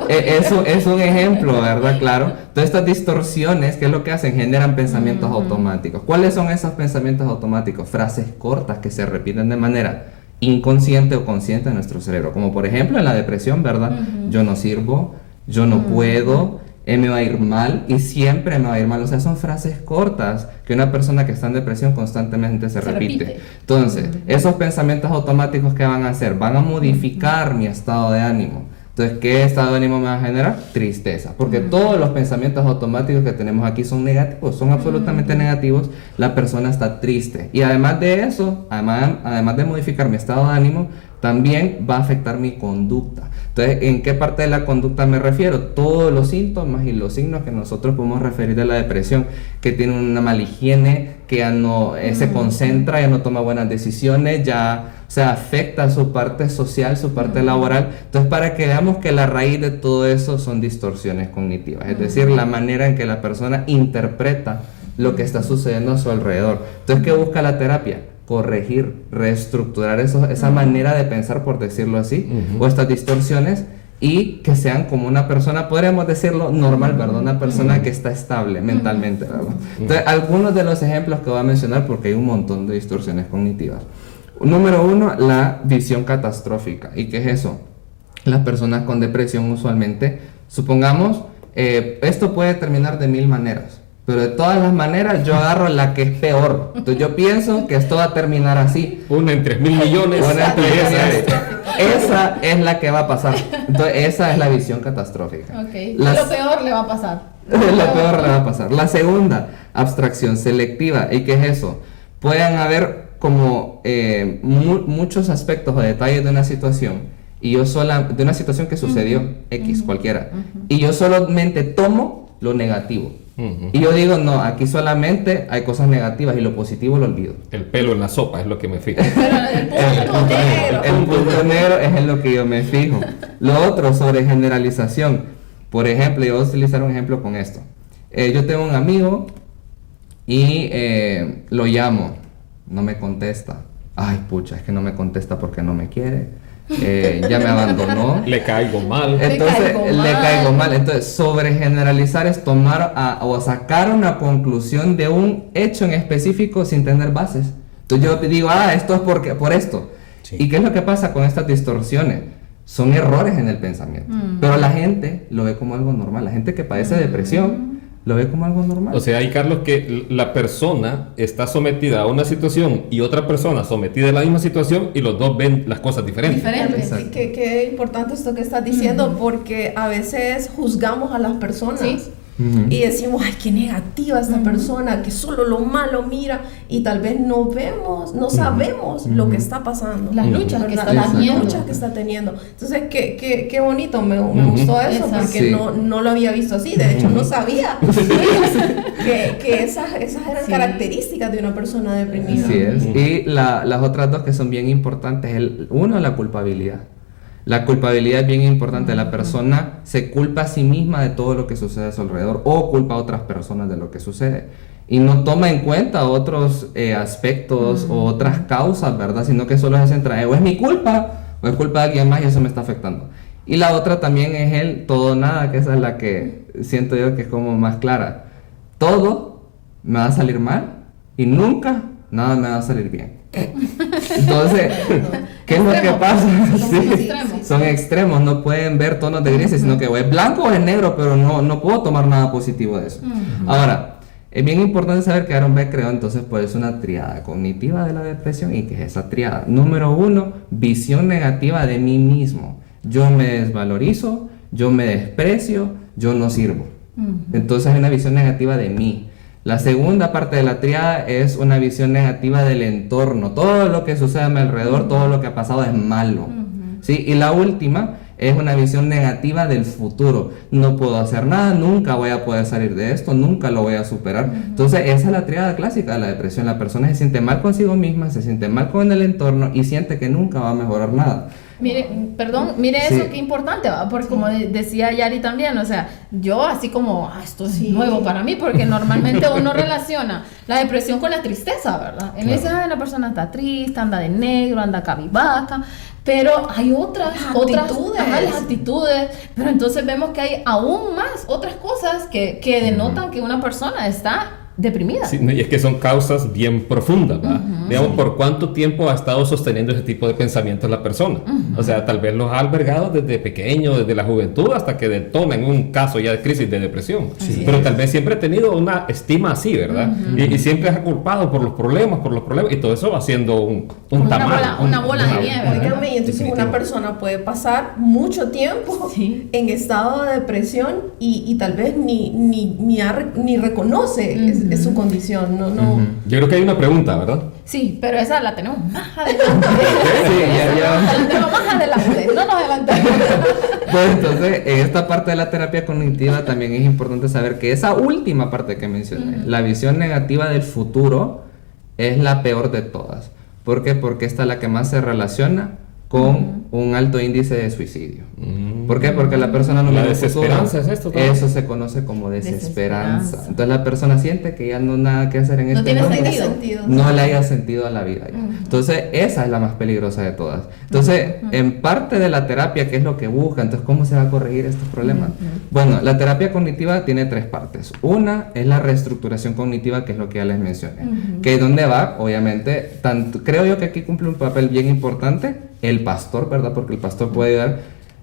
Es un ejemplo, ¿verdad? Claro. Todas estas distorsiones, ¿qué es lo que hacen? Generan pensamientos automáticos. ¿Cuáles son esos pensamientos automáticos? Frases cortas que se repiten de manera inconsciente o consciente en nuestro cerebro. Como por ejemplo en la depresión, ¿verdad? Yo no sirvo, yo no puedo, me va a ir mal y siempre me va a ir mal. O sea, son frases cortas que una persona que está en depresión constantemente se repite. Entonces, esos pensamientos automáticos, ¿qué van a hacer? Van a modificar mi estado de ánimo. Entonces, ¿qué estado de ánimo me va a generar? Tristeza. Porque todos los pensamientos automáticos que tenemos aquí son negativos, son absolutamente negativos. La persona está triste. Y además de eso, además de modificar mi estado de ánimo, también va a afectar mi conducta. Entonces, ¿en qué parte de la conducta me refiero? Todos los síntomas y los signos que nosotros podemos referir de la depresión, que tiene una mala higiene, que ya no se concentra, ya no toma buenas decisiones, ya afecta su parte social, su parte laboral. Entonces, para que veamos que la raíz de todo eso son distorsiones cognitivas, es decir, la manera en que la persona interpreta lo que está sucediendo a su alrededor. Entonces, ¿qué busca la terapia? Corregir, reestructurar esa manera de pensar, por decirlo así, o estas distorsiones, y que sean como una persona, podríamos decirlo, normal, ¿verdad? Una persona que está estable mentalmente, ¿verdad? Entonces, algunos de los ejemplos que voy a mencionar, porque hay un montón de distorsiones cognitivas. Número 1, la visión catastrófica. ¿Y qué es eso? Las personas con depresión usualmente, supongamos, esto puede terminar de 1000 maneras. Pero de todas las maneras yo agarro la que es peor. Entonces yo pienso que esto va a terminar así. Una en 3.000 millones. Una en 3.000 millones. Esa es la que va a pasar. Entonces esa es la visión catastrófica. Lo peor le va a pasar. Lo peor le va a pasar. La segunda, abstracción selectiva. ¿Y qué es eso? Pueden haber como muchos aspectos o detalles de una situación. Y yo de una situación que sucedió, X, cualquiera. Y yo solamente tomo lo negativo. Y yo digo, no, aquí solamente hay cosas negativas y lo positivo lo olvido. El pelo en la sopa es lo que me fijo. El punto negro es en lo que yo me fijo. Lo otro, sobre generalización. Por ejemplo, yo voy a utilizar un ejemplo con esto. Yo tengo un amigo y lo llamo, no me contesta. Ay, pucha, es que no me contesta porque no me quiere. ya me abandonó. Le caigo mal. Entonces, le caigo mal. Entonces, sobregeneralizar es tomar o sacar una conclusión de un hecho en específico sin tener bases. Entonces yo digo, esto es por esto. Sí. ¿Y qué es lo que pasa con estas distorsiones? Son errores en el pensamiento. Pero la gente lo ve como algo normal. La gente que padece depresión lo ve como algo normal. O sea, hay, Carlos, que la persona está sometida a una situación y otra persona sometida a la misma situación y los dos ven las cosas diferentes. Qué importante esto que estás diciendo, porque a veces juzgamos a las personas. Sí. Y decimos, ay, qué negativa esta persona, que solo lo malo mira, y tal vez no vemos, no sabemos lo que está pasando. Las luchas que está las teniendo. luchas que está teniendo. Entonces, qué bonito, me gustó eso, porque no lo había visto así. De hecho, no sabía que esas eran características de una persona deprimida. Así es. Y las otras dos que son bien importantes, uno, la culpabilidad. La culpabilidad es bien importante. La persona se culpa a sí misma de todo lo que sucede a su alrededor o culpa a otras personas de lo que sucede. Y no toma en cuenta otros aspectos o otras causas, ¿verdad? Sino que solo se centra, o es mi culpa o es culpa de alguien más y eso me está afectando. Y la otra también es el todo o nada, que esa es la que siento yo que es como más clara. Todo me va a salir mal y nunca nada me va a salir bien. Entonces, ¿qué es lo que pasa? Son extremos, no pueden ver tonos de grises, sino que o es blanco o es negro, pero no puedo tomar nada positivo de eso. Ahora, es bien importante saber que Aaron Beck creó entonces pues una triada cognitiva de la depresión. ¿Y qué es esa triada? Número 1, visión negativa de mí mismo. Yo me desvalorizo, yo me desprecio, yo no sirvo. Entonces hay una visión negativa de mí. La segunda parte de la triada es una visión negativa del entorno. Todo lo que sucede a mi alrededor, todo lo que ha pasado es malo. ¿Sí? Y la última es una visión negativa del futuro. No puedo hacer nada, nunca voy a poder salir de esto, nunca lo voy a superar. Entonces esa es la triada clásica de la depresión. La persona se siente mal consigo misma, se siente mal con el entorno y siente que nunca va a mejorar nada. Mire eso, qué importante, ¿va? Porque como decía Yari también, o sea, yo así como, esto es nuevo para mí, porque normalmente uno relaciona la depresión con la tristeza, ¿verdad? En ese la persona está triste, anda de negro, anda cabizbaja, pero hay otras actitudes, pero entonces vemos que hay aún más otras cosas que denotan que una persona está deprimida. Sí, y es que son causas bien profundas, ¿verdad? Digamos, ¿por cuánto tiempo ha estado sosteniendo ese tipo de pensamientos la persona? O sea, tal vez los ha albergado desde pequeño, desde la juventud, hasta que detona en un caso ya de crisis de depresión. Pero tal vez siempre ha tenido una estima así, ¿verdad? Y siempre ha culpado por los problemas, y todo eso va siendo un tamal. Una bola de nieve. Dígame, y entonces una persona puede pasar mucho tiempo en estado de depresión y tal vez ni reconoce su condición. Yo creo que hay una pregunta, ¿verdad? Sí, pero esa la tenemos más adelante. La tenemos más adelante, no nos adelantemos. Pues entonces, en esta parte de la terapia cognitiva también es importante saber que esa última parte que mencioné, la visión negativa del futuro, es la peor de todas. ¿Por qué? Porque esta es la que más se relaciona con un alto índice de suicidio. ¿Por qué? Porque la persona no la mira desesperanza es esto también. Eso se conoce como desesperanza. Entonces la persona siente que ya no hay nada que hacer en este mundo. Sentido. No le haya sentido a la vida ya. Entonces esa es la más peligrosa de todas. Entonces en parte de la terapia, ¿qué es lo que busca? Entonces, ¿cómo se va a corregir estos problemas? Bueno, la terapia cognitiva tiene 3 partes. Una es la reestructuración cognitiva, que es lo que ya les mencioné. Que es donde va, obviamente, creo yo que aquí cumple un papel bien importante el pastor, ¿verdad? Porque el pastor puede ayudar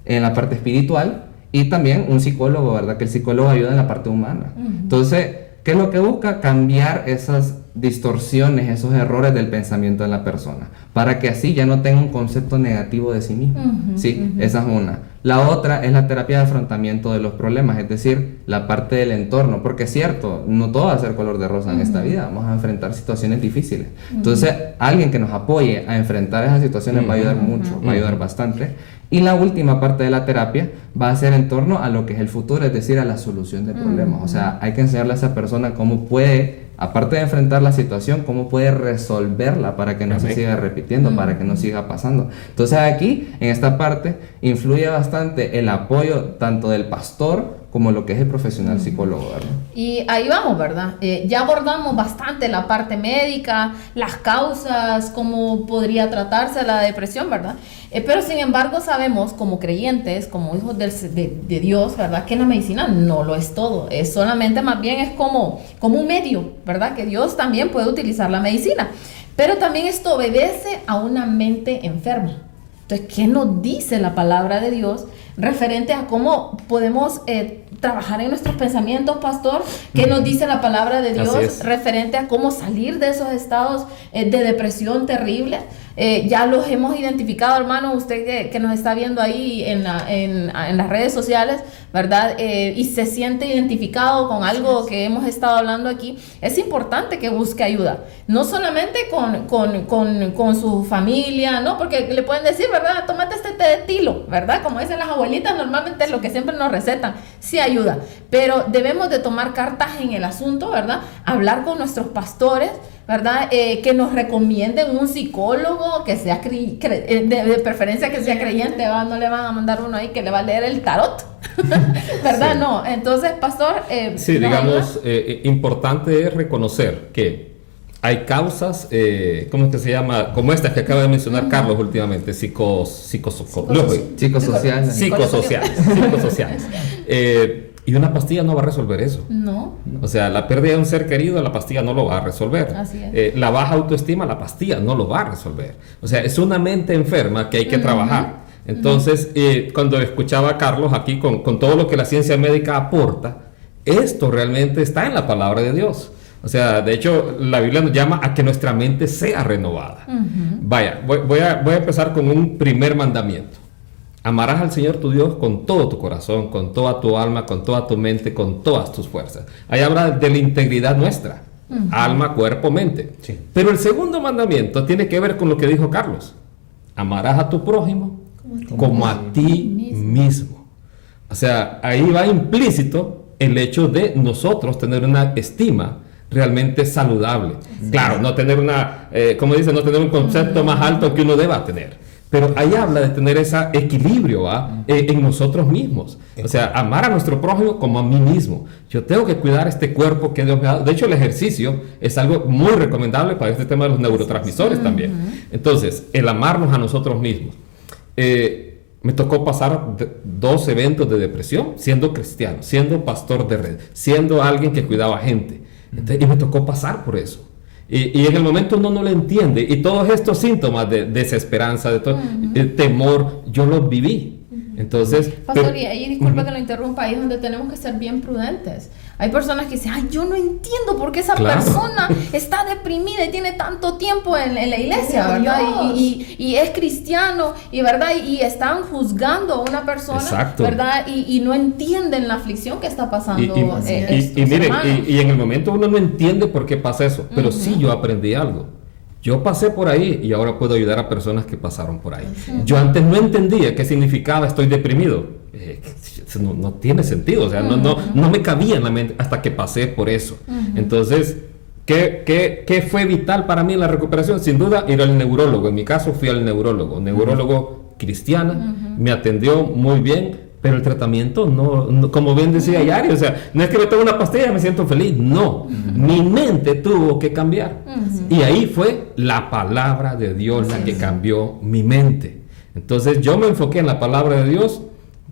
en la parte espiritual y también un psicólogo, ¿verdad? Que el psicólogo ayuda en la parte humana. Entonces, ¿qué es lo que busca? Cambiar esas distorsiones, esos errores del pensamiento de la persona, para que así ya no tenga un concepto negativo de sí mismo. Sí, esa es una. La otra es la terapia de afrontamiento de los problemas, es decir, la parte del entorno, porque es cierto, no todo va a ser color de rosa en esta vida, vamos a enfrentar situaciones difíciles. Entonces, alguien que nos apoye a enfrentar esas situaciones va a ayudar mucho, va a ayudar bastante. Y la última parte de la terapia va a ser en torno a lo que es el futuro, es decir, a la solución de problemas. O sea, hay que enseñarle a esa persona cómo puede, aparte de enfrentar la situación, cómo puede resolverla para que no se siga repitiendo, para que no siga pasando. Entonces aquí, en esta parte, influye bastante el apoyo tanto del pastor como lo que es el profesional psicólogo, ¿verdad? Y ahí vamos, ¿verdad? Ya abordamos bastante la parte médica, las causas, cómo podría tratarse la depresión, ¿verdad? Pero sin embargo sabemos como creyentes, como hijos de Dios, ¿verdad? Que la medicina no lo es todo, es solamente, más bien es como un medio, ¿verdad? Que Dios también puede utilizar la medicina, pero también esto obedece a una mente enferma. Entonces, ¿qué nos dice la palabra de Dios referente a cómo podemos trabajar en nuestros pensamientos, pastor? ¿Qué nos dice la palabra de Dios referente a cómo salir de esos estados de depresión terrible? Ya los hemos identificado, hermano, usted que nos está viendo ahí en las redes sociales, ¿verdad? Y se siente identificado con algo que hemos estado hablando aquí. Es importante que busque ayuda, no solamente con su familia, ¿no? Porque le pueden decir, ¿verdad? Tómate este té de tilo, ¿verdad? Como dicen las abuelitas, normalmente es lo que siempre nos recetan. Sí ayuda, pero debemos de tomar cartas en el asunto, ¿verdad? Hablar con nuestros pastores, ¿verdad? Que nos recomienden un psicólogo que sea de preferencia que sea creyente, ¿va? No le van a mandar uno ahí que le va a leer el tarot, ¿verdad? Sí. No, entonces, pastor... sí, digamos, importante es reconocer que hay causas, ¿cómo es que se llama? Como estas que acaba de mencionar Carlos últimamente, psicosociales. Y una pastilla no va a resolver eso. No. O sea, la pérdida de un ser querido, la pastilla no lo va a resolver. Así es. La baja autoestima, la pastilla no lo va a resolver. O sea, es una mente enferma que hay que trabajar. Entonces, cuando escuchaba a Carlos aquí con todo lo que la ciencia médica aporta, esto realmente está en la palabra de Dios. O sea, de hecho, la Biblia nos llama a que nuestra mente sea renovada. Vaya, voy a empezar con un primer mandamiento. Amarás al Señor tu Dios con todo tu corazón, con toda tu alma, con toda tu mente, con todas tus fuerzas. Ahí habla de la integridad nuestra, alma, cuerpo, mente. Sí. Pero el segundo mandamiento tiene que ver con lo que dijo Carlos. Amarás a tu prójimo como a ti mismo. O sea, ahí va implícito el hecho de nosotros tener una estima realmente saludable. Claro, no tener como dice, no tener un concepto más alto que uno deba tener. Pero ahí habla de tener ese equilibrio en nosotros mismos. O sea, amar a nuestro prójimo como a mí mismo. Yo tengo que cuidar este cuerpo que Dios me ha dado. De hecho, el ejercicio es algo muy recomendable para este tema de los neurotransmisores también. Entonces, el amarnos a nosotros mismos. Me tocó pasar 2 eventos de depresión siendo cristiano, siendo pastor de red, siendo alguien que cuidaba gente. Entonces, y me tocó pasar por eso. Y en el momento uno no lo entiende. Y todos estos síntomas de desesperanza, de temor, yo los viví. Entonces... Pastor, y ahí disculpa que lo interrumpa, ahí es donde tenemos que ser bien prudentes. Hay personas que dicen, ay, yo no entiendo por qué esa persona está deprimida y tiene tanto tiempo en la iglesia, ¿verdad? Y es cristiano, y ¿verdad? Y están juzgando a una persona, ¿verdad? Y no entienden la aflicción que está pasando. Y miren, y en el momento uno no entiende por qué pasa eso, pero sí yo aprendí algo. Yo pasé por ahí y ahora puedo ayudar a personas que pasaron por ahí. Yo antes no entendía qué significaba estoy deprimido. No tiene sentido, o sea, no me cabía en la mente hasta que pasé por eso. Entonces, ¿qué fue vital para mí en la recuperación? Sin duda, ir al neurólogo. En mi caso fui al neurólogo cristiana, me atendió muy bien, pero el tratamiento no, como bien decía Yari, o sea, no es que me tomo una pastilla y me siento feliz, no, mi mente tuvo que cambiar. Y ahí fue la palabra de Dios la que cambió mi mente. Entonces yo me enfoqué en la palabra de Dios.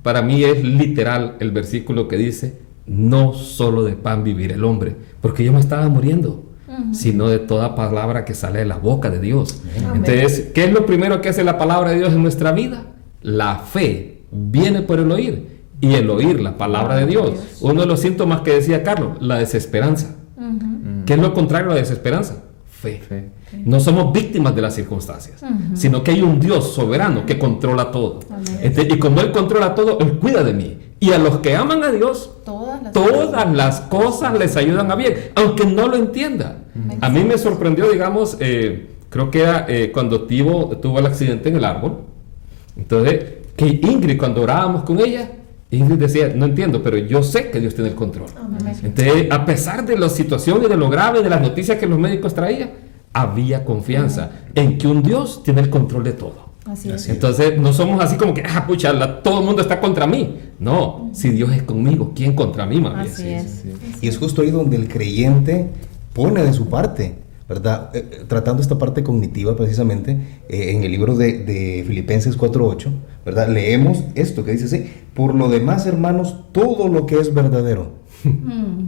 Para mí es literal el versículo que dice, no solo de pan vivir el hombre, porque yo me estaba muriendo, sino de toda palabra que sale de la boca de Dios. Entonces, ¿qué es lo primero que hace la palabra de Dios en nuestra vida? La fe viene por el oír, y el oír la palabra de Dios. Uno de los síntomas que decía Carlos, la desesperanza. ¿Qué es lo contrario a la desesperanza? Fe. No somos víctimas de las circunstancias, sino que hay un Dios soberano que controla todo. Y como Él controla todo, Él cuida de mí. Y a los que aman a Dios, todas las cosas les ayudan a bien, aunque no lo entienda. A mí me sorprendió, digamos, creo que era cuando tuvo el accidente en el árbol. Entonces, que Ingrid, cuando orábamos con ella, Ingrid decía, no entiendo, pero yo sé que Dios tiene el control. Entonces, a pesar de la situación y de lo grave de las noticias que los médicos traían, había confianza en que un Dios tiene el control de todo. Así es. Entonces, no somos así como que, todo el mundo está contra mí. No, si Dios es conmigo, ¿quién contra mí, más bien? Así es. Y es justo ahí donde el creyente pone de su parte. ¿verdad? Tratando esta parte cognitiva precisamente, en el libro de Filipenses 4:8, ¿verdad? Leemos esto que dice así: por lo demás, hermanos, todo lo que es verdadero.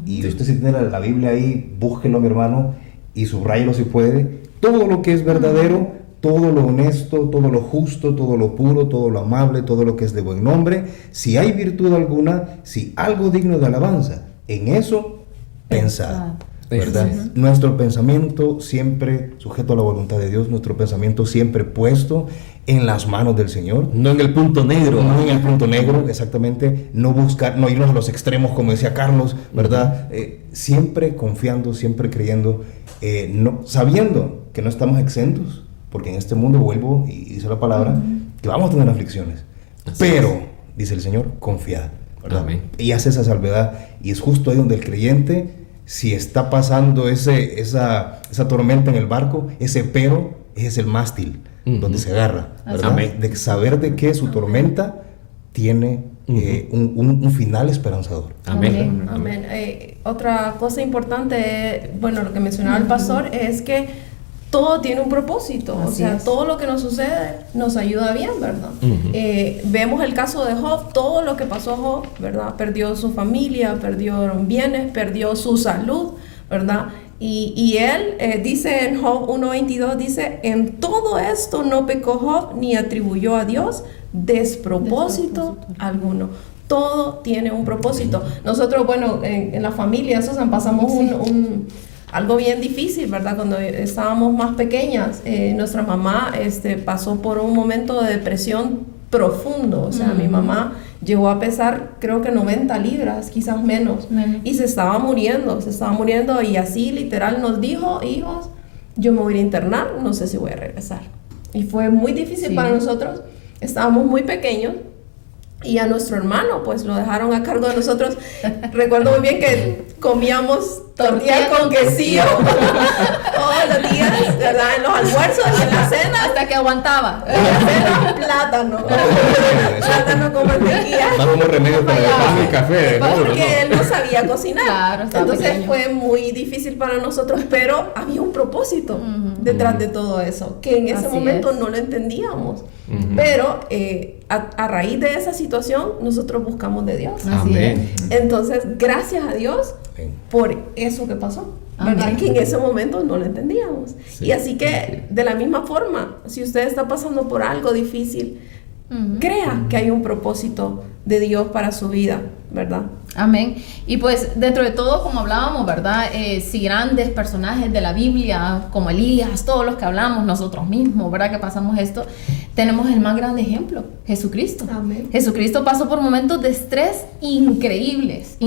Y usted, si tiene la Biblia ahí, búsquelo, mi hermano, y subráyelo si puede. Todo lo que es verdadero, todo lo honesto, todo lo justo, todo lo puro, todo lo amable, todo lo que es de buen nombre, si hay virtud alguna, si algo digno de alabanza, en eso pensad, ¿verdad? Sí. Nuestro pensamiento siempre sujeto a la voluntad de Dios, nuestro pensamiento siempre puesto en las manos del Señor. No en el punto negro. No en el punto negro, exactamente. No buscar, no irnos a los extremos, como decía Carlos, ¿verdad? Siempre confiando, siempre creyendo, sabiendo que no estamos exentos, porque en este mundo, vuelvo y dice la palabra, que vamos a tener aflicciones. Pero, dice el Señor, confiad, ¿verdad? Amén. Y hace esa salvedad, y es justo ahí donde el creyente, si está pasando esa tormenta en el barco, ese pero es el mástil, donde se agarra, ¿verdad? De saber de que su tormenta tiene un final esperanzador. Amén. Amén. Otra cosa importante, bueno, lo que mencionaba el pastor, es que todo tiene un propósito. Así o sea, es. Todo lo que nos sucede nos ayuda bien, ¿verdad? Vemos el caso de Job, todo lo que pasó a Job, ¿verdad? Perdió su familia, perdió bienes, perdió su salud, ¿verdad? Y él dice en Job 1:22, dice: en todo esto no pecó Job ni atribuyó a Dios despropósito alguno. Todo tiene un propósito. Nosotros, bueno, en la familia, Susan, pasamos algo bien difícil, ¿verdad? Cuando estábamos más pequeñas, nuestra mamá pasó por un momento de depresión profundo. O sea, mi mamá llegó a pesar, creo que 90 libras, quizás menos. Y se estaba muriendo, y así literal nos dijo: hijos, yo me voy a ir a internar, no sé si voy a regresar. Y fue muy difícil para nosotros, estábamos muy pequeños. Y a nuestro hermano, pues, lo dejaron a cargo de nosotros. Recuerdo muy bien que comíamos tortilla con quesillo todos los días, ¿verdad? En los almuerzos y en la cena. Hasta que aguantaba. En la cena, plátano. Plátano con mantequilla. Más como remedio para el pan y café. Porque él no sabía cocinar. Claro, entonces pequeño. fue muy difícil para nosotros, pero había un propósito detrás de todo eso, que en ese momento no lo entendíamos. Pero a raíz de esa situación, nosotros buscamos de Dios. Amén. Entonces, gracias a Dios por eso que pasó, ¿verdad? Que en ese momento no lo entendíamos. Sí. Y así que, de la misma forma, si usted está pasando por algo difícil, crea que hay un propósito de Dios para su vida, ¿verdad? Amén. Y pues dentro de todo, como hablábamos, ¿verdad? Si grandes personajes de la Biblia, como Elías, todos los que hablamos, nosotros mismos, ¿verdad? Que pasamos esto, tenemos el más grande ejemplo, Jesucristo. Amén. Jesucristo pasó por momentos de estrés increíbles.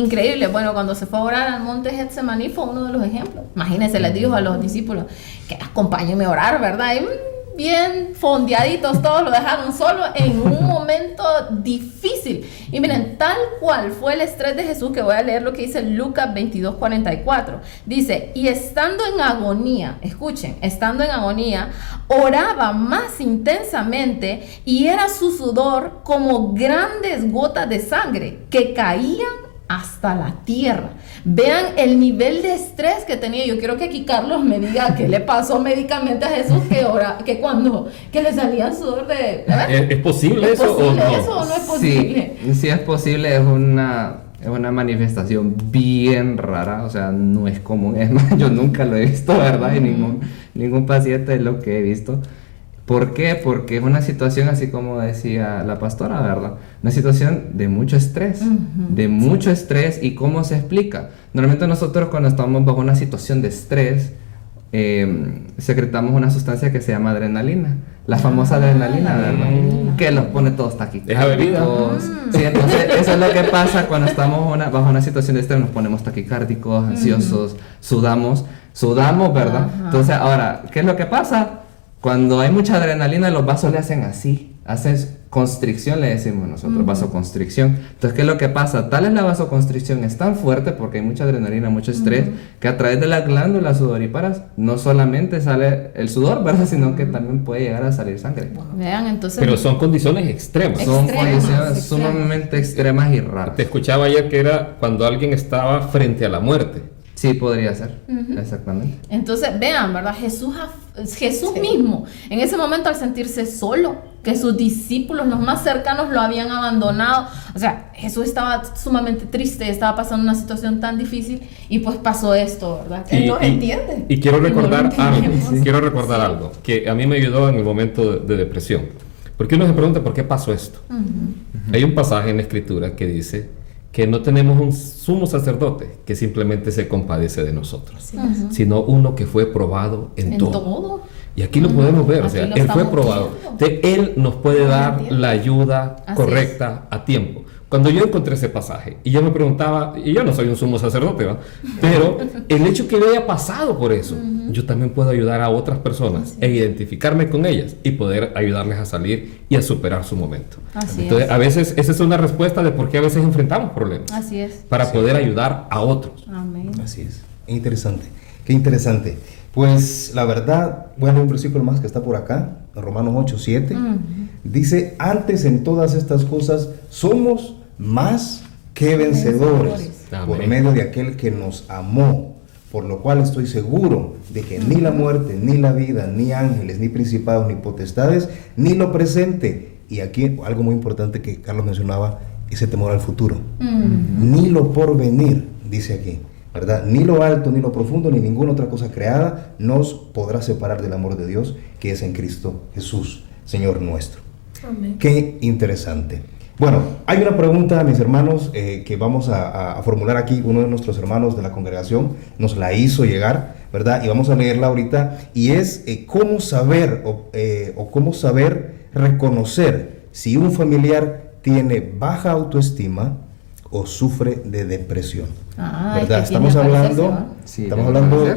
Bueno, cuando se fue a orar al monte Getsemaní fue uno de los ejemplos. Imagínense, les dijo a los discípulos que acompáñenme a orar, ¿verdad? Y bien fondeaditos todos, lo dejaron solo en un momento difícil. Y miren, tal cual fue el estrés de Jesús, que voy a leer lo que dice Lucas 22:44. Dice: y estando en agonía, escuchen, estando en agonía, oraba más intensamente, y era su sudor como grandes gotas de sangre que caían hasta la tierra. Vean el nivel de estrés que tenía. Yo quiero que aquí Carlos me diga qué le pasó médicamente a Jesús que le salía sudor de... ¿Es posible eso o no? ¿Eso o no es posible? Sí es posible. Es una manifestación bien rara, o sea, no es común. Es más, yo nunca lo he visto, ¿verdad? Y ningún paciente es lo que he visto. ¿Por qué? Porque es una situación, así como decía la pastora, ¿verdad? Una situación de mucho estrés, estrés. ¿Y cómo se explica? Normalmente nosotros, cuando estamos bajo una situación de estrés, secretamos una sustancia que se llama adrenalina, la famosa adrenalina, ¿verdad? Que los pone todos taquicárdicos. Sí, entonces eso es lo que pasa cuando estamos bajo una situación de estrés. Nos ponemos taquicárdicos, ansiosos, sudamos, ¿verdad? Entonces, ahora, ¿qué es lo que pasa? Cuando hay mucha adrenalina, los vasos le hacen así, hacen constricción, le decimos nosotros, vasoconstricción. Entonces, ¿qué es lo que pasa? Tal es la vasoconstricción, es tan fuerte porque hay mucha adrenalina, mucho estrés, que a través de las glándulas sudoríparas no solamente sale el sudor, ¿verdad? Sino que también puede llegar a salir sangre. Vean, entonces... Pero son condiciones extremas. Son condiciones sumamente extremas y raras. Te escuchaba ayer que era cuando alguien estaba frente a la muerte. Sí, podría ser, exactamente. Entonces, vean, ¿verdad? Jesús mismo, en ese momento al sentirse solo, que sus discípulos, los más cercanos, lo habían abandonado. O sea, Jesús estaba sumamente triste, estaba pasando una situación tan difícil y pues pasó esto, ¿verdad? Él nos entiende. Y quiero recordar Sí. algo que a mí me ayudó en el momento de depresión. Porque uno se pregunta, ¿por qué pasó esto? Hay un pasaje en la Escritura que dice que no tenemos un sumo sacerdote que simplemente se compadece de nosotros, sino uno que fue probado en todo. Y aquí lo podemos ver, o sea, Él fue probado. Él nos puede dar la ayuda correcta a tiempo. Cuando yo encontré ese pasaje y yo me preguntaba, y yo no soy un sumo sacerdote, ¿verdad? Pero el hecho que yo haya pasado por eso, yo también puedo ayudar a otras personas e identificarme con ellas y poder ayudarles a salir y a superar su momento. Entonces, a veces esa es una respuesta de por qué a veces enfrentamos problemas. Así es. Para poder ayudar a otros. Amén. Así es. Interesante. Qué interesante. Pues la verdad, bueno, un versículo más que está por acá, Romanos 8:7, dice, antes en todas estas cosas somos más que vencedores por medio de aquel que nos amó, por lo cual estoy seguro de que ni la muerte, ni la vida, ni ángeles, ni principados, ni potestades, ni lo presente, y aquí algo muy importante que Carlos mencionaba, ese temor al futuro, ni lo porvenir, dice aquí, ¿verdad? Ni lo alto, ni lo profundo, ni ninguna otra cosa creada nos podrá separar del amor de Dios que es en Cristo Jesús, Señor nuestro. Amén. Qué interesante. Bueno, hay una pregunta, mis hermanos, que vamos a formular aquí. Uno de nuestros hermanos de la congregación nos la hizo llegar, ¿verdad? Y vamos a leerla ahorita. Y es cómo saber o cómo saber reconocer si un familiar tiene baja autoestima o sufre de depresión. ¿Verdad? Estamos hablando,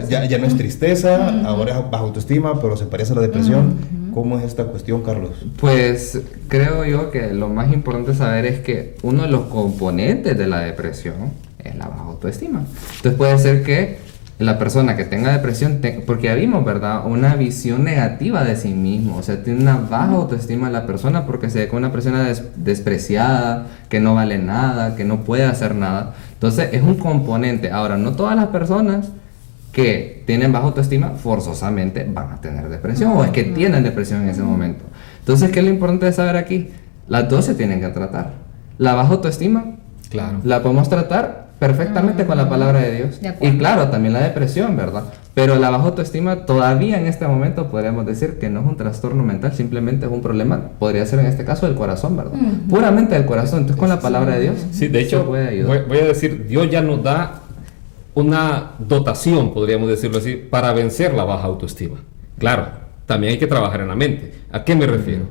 ya no es tristeza, ahora es baja autoestima, pero se parece a la depresión. ¿Cómo es esta cuestión, Carlos? Pues creo yo que lo más importante saber es que uno de los componentes de la depresión es la baja autoestima. Entonces puede ser que la persona que tenga depresión, porque ya vimos, ¿verdad? Una visión negativa de sí mismo, o sea, tiene una baja autoestima la persona porque se ve como una persona despreciada, que no vale nada, que no puede hacer nada. Entonces es un componente. Ahora, no todas las personas que tienen baja autoestima forzosamente van a tener depresión o es que tienen depresión en ese momento. Entonces, ¿qué es lo importante de saber aquí? Las dos se tienen que tratar. La baja autoestima, la podemos tratar perfectamente con la palabra de Dios. Y claro, también la depresión, ¿verdad? Pero la baja autoestima todavía en este momento podríamos decir que no es un trastorno mental, simplemente es un problema, podría ser en este caso del corazón, ¿verdad? Puramente del corazón. Entonces, con la palabra de Dios, sí, de hecho, voy a decir, Dios ya nos da una dotación, podríamos decirlo así, para vencer la baja autoestima. Claro, también hay que trabajar en la mente. ¿A qué me refiero?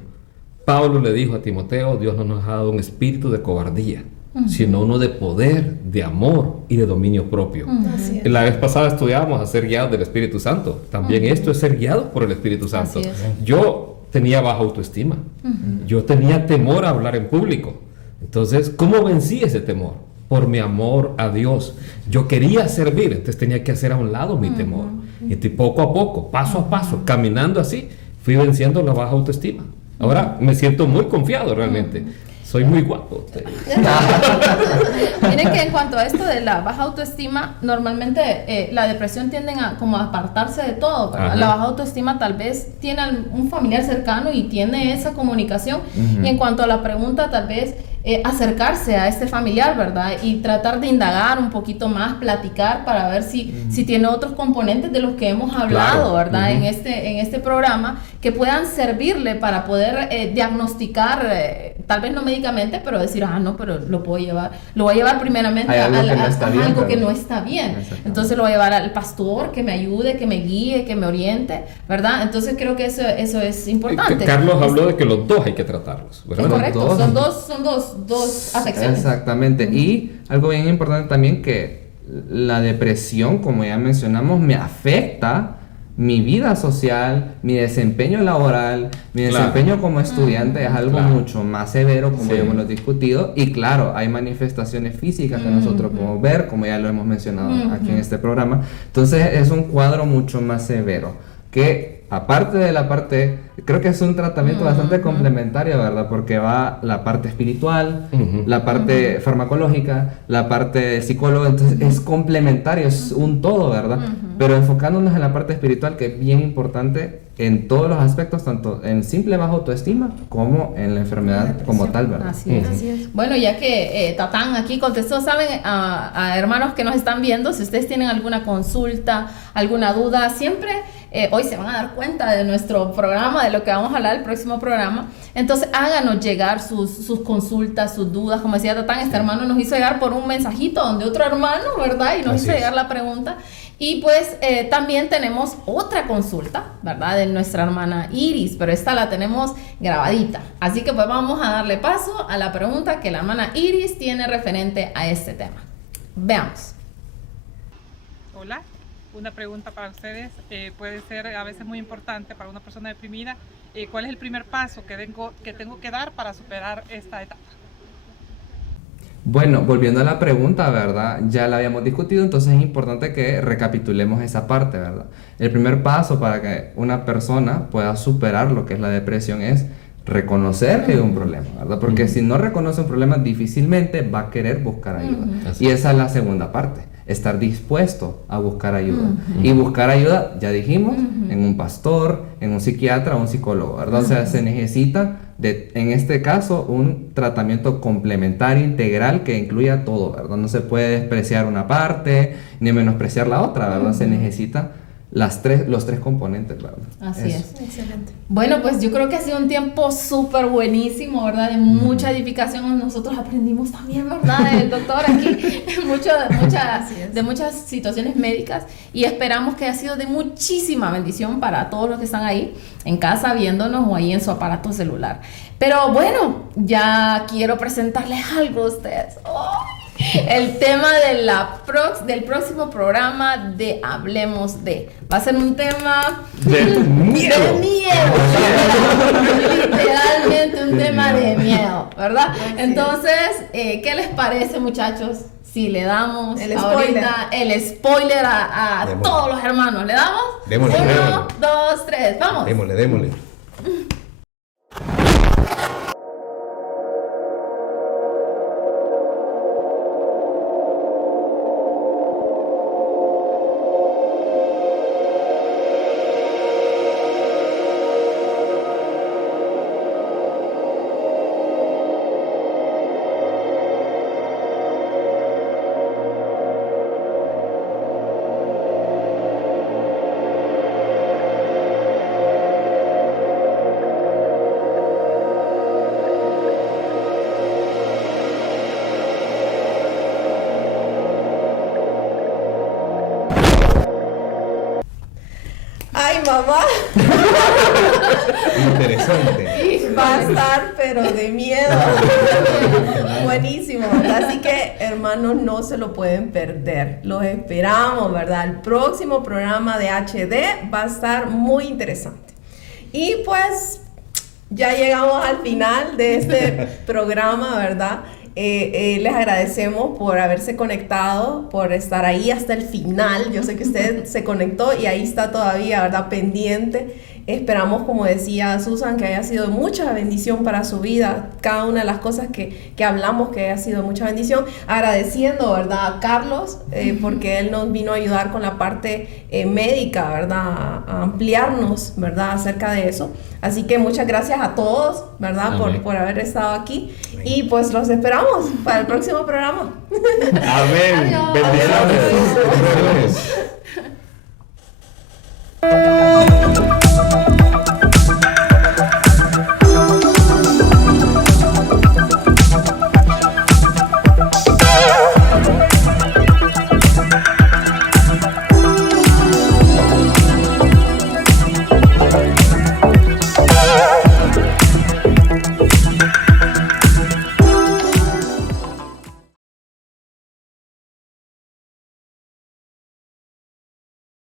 Pablo le dijo a Timoteo, Dios no nos ha dado un espíritu de cobardía, sino uno de poder, de amor y de dominio propio. La vez pasada estudiábamos a ser guiados del Espíritu Santo. También esto es ser guiado por el Espíritu Santo. Yo tenía baja autoestima. Yo tenía temor a hablar en público. Entonces, ¿cómo vencí ese temor? Por mi amor a Dios. Yo quería servir, entonces tenía que hacer a un lado mi temor. Y poco a poco, paso a paso, caminando así, fui venciendo la baja autoestima. Ahora me siento muy confiado realmente. Soy muy guapo. Miren que en cuanto a esto de la baja autoestima, normalmente la depresión tienden a como a apartarse de todo, ¿verdad? La baja autoestima tal vez tiene un familiar cercano y tiene esa comunicación. Y en cuanto a la pregunta, tal vez acercarse a este familiar, ¿verdad? Y tratar de indagar un poquito más, platicar para ver si tiene otros componentes de los que hemos hablado, ¿verdad? En este programa, que puedan servirle para poder diagnosticar, tal vez no médicamente, pero decir, no, pero lo voy a llevar primeramente a algo que no está bien. Entonces lo voy a llevar al pastor que me ayude, que me guíe, que me oriente, ¿verdad? Entonces creo que eso es importante. Carlos habló de que los dos hay que tratarlos, ¿verdad? Es correcto, son dos afecciones. Exactamente. Y algo bien importante también, que la depresión, como ya mencionamos, me afecta mi vida social, mi desempeño laboral, mi desempeño como estudiante. Es algo mucho más severo, como ya hemos discutido. Y claro, hay manifestaciones físicas que nosotros podemos ver, como ya lo hemos mencionado aquí en este programa. Entonces es un cuadro mucho más severo, que aparte de la parte creo que es un tratamiento bastante complementario, ¿verdad? Porque va la parte espiritual, la parte farmacológica, la parte psicóloga, entonces es complementario, es un todo, ¿verdad? Pero enfocándonos en la parte espiritual, que es bien importante en todos los aspectos, tanto en simple baja autoestima como en la enfermedad como tal, ¿verdad? Así es. Bueno, ya que Tatán aquí contestó, saben, a hermanos que nos están viendo, si ustedes tienen alguna consulta, alguna duda, siempre hoy se van a dar cuenta de nuestro programa, de lo que vamos a hablar el próximo programa. Entonces háganos llegar sus consultas, sus dudas. Como decía Tatán, este hermano nos hizo llegar por un mensajito donde otro hermano, ¿verdad? Y nos hizo llegar la pregunta. Y pues también tenemos otra consulta, ¿verdad? De nuestra hermana Iris, pero esta la tenemos grabadita. Así que pues vamos a darle paso a la pregunta que la hermana Iris tiene referente a este tema. Veamos. Hola, una pregunta para ustedes. Puede ser a veces muy importante para una persona deprimida. ¿Cuál es el primer paso que tengo que dar para superar esta etapa? Bueno, volviendo a la pregunta, ¿verdad? Ya la habíamos discutido, entonces es importante que recapitulemos esa parte, ¿verdad? El primer paso para que una persona pueda superar lo que es la depresión es reconocer que hay un problema, ¿verdad? Porque si no reconoce un problema, difícilmente va a querer buscar ayuda. Y esa es la segunda parte, estar dispuesto a buscar ayuda. Y buscar ayuda, ya dijimos, en un pastor, en un psiquiatra o un psicólogo, ¿verdad? O sea, se necesita, en este caso, un tratamiento complementario, integral, que incluya todo, ¿verdad? No se puede despreciar una parte, ni menospreciar la otra, ¿verdad? Se necesita los tres componentes, ¿verdad? Así es. Excelente. Bueno, pues yo creo que ha sido un tiempo súper buenísimo, ¿verdad? De mucha edificación. Nosotros aprendimos también, ¿verdad? El doctor aquí, de muchas situaciones médicas, y esperamos que haya sido de muchísima bendición para todos los que están ahí en casa viéndonos o ahí en su aparato celular. Pero bueno, ya quiero presentarles algo a ustedes. El tema del próximo programa de Hablemos de. Va a ser un tema de miedo. Literalmente un tema de miedo, ¿verdad? Entonces, ¿qué les parece, muchachos? Si le damos ahorita el spoiler a todos los hermanos. ¿Le damos? Démosle. 1, 2, 3, vamos. Démosle. Mamá. Interesante. Va a estar, pero de miedo. Buenísimo. Así que, hermanos, no se lo pueden perder. Los esperamos, ¿verdad? El próximo programa de HD va a estar muy interesante. Y pues, ya llegamos al final de este programa, ¿verdad? Les agradecemos por haberse conectado, por estar ahí hasta el final. Yo sé que usted se conectó y ahí está todavía, ¿verdad? Pendiente. Esperamos, como decía Susan, que haya sido de mucha bendición para su vida. Cada una de las cosas que hablamos, que haya sido de mucha bendición. Agradeciendo, ¿verdad? A Carlos, porque él nos vino a ayudar con la parte médica, ¿verdad? A ampliarnos, ¿verdad? Acerca de eso. Así que muchas gracias a todos, ¿verdad? Por haber estado aquí. Amén. Y pues los esperamos para el próximo programa. Amén. Bendiciones.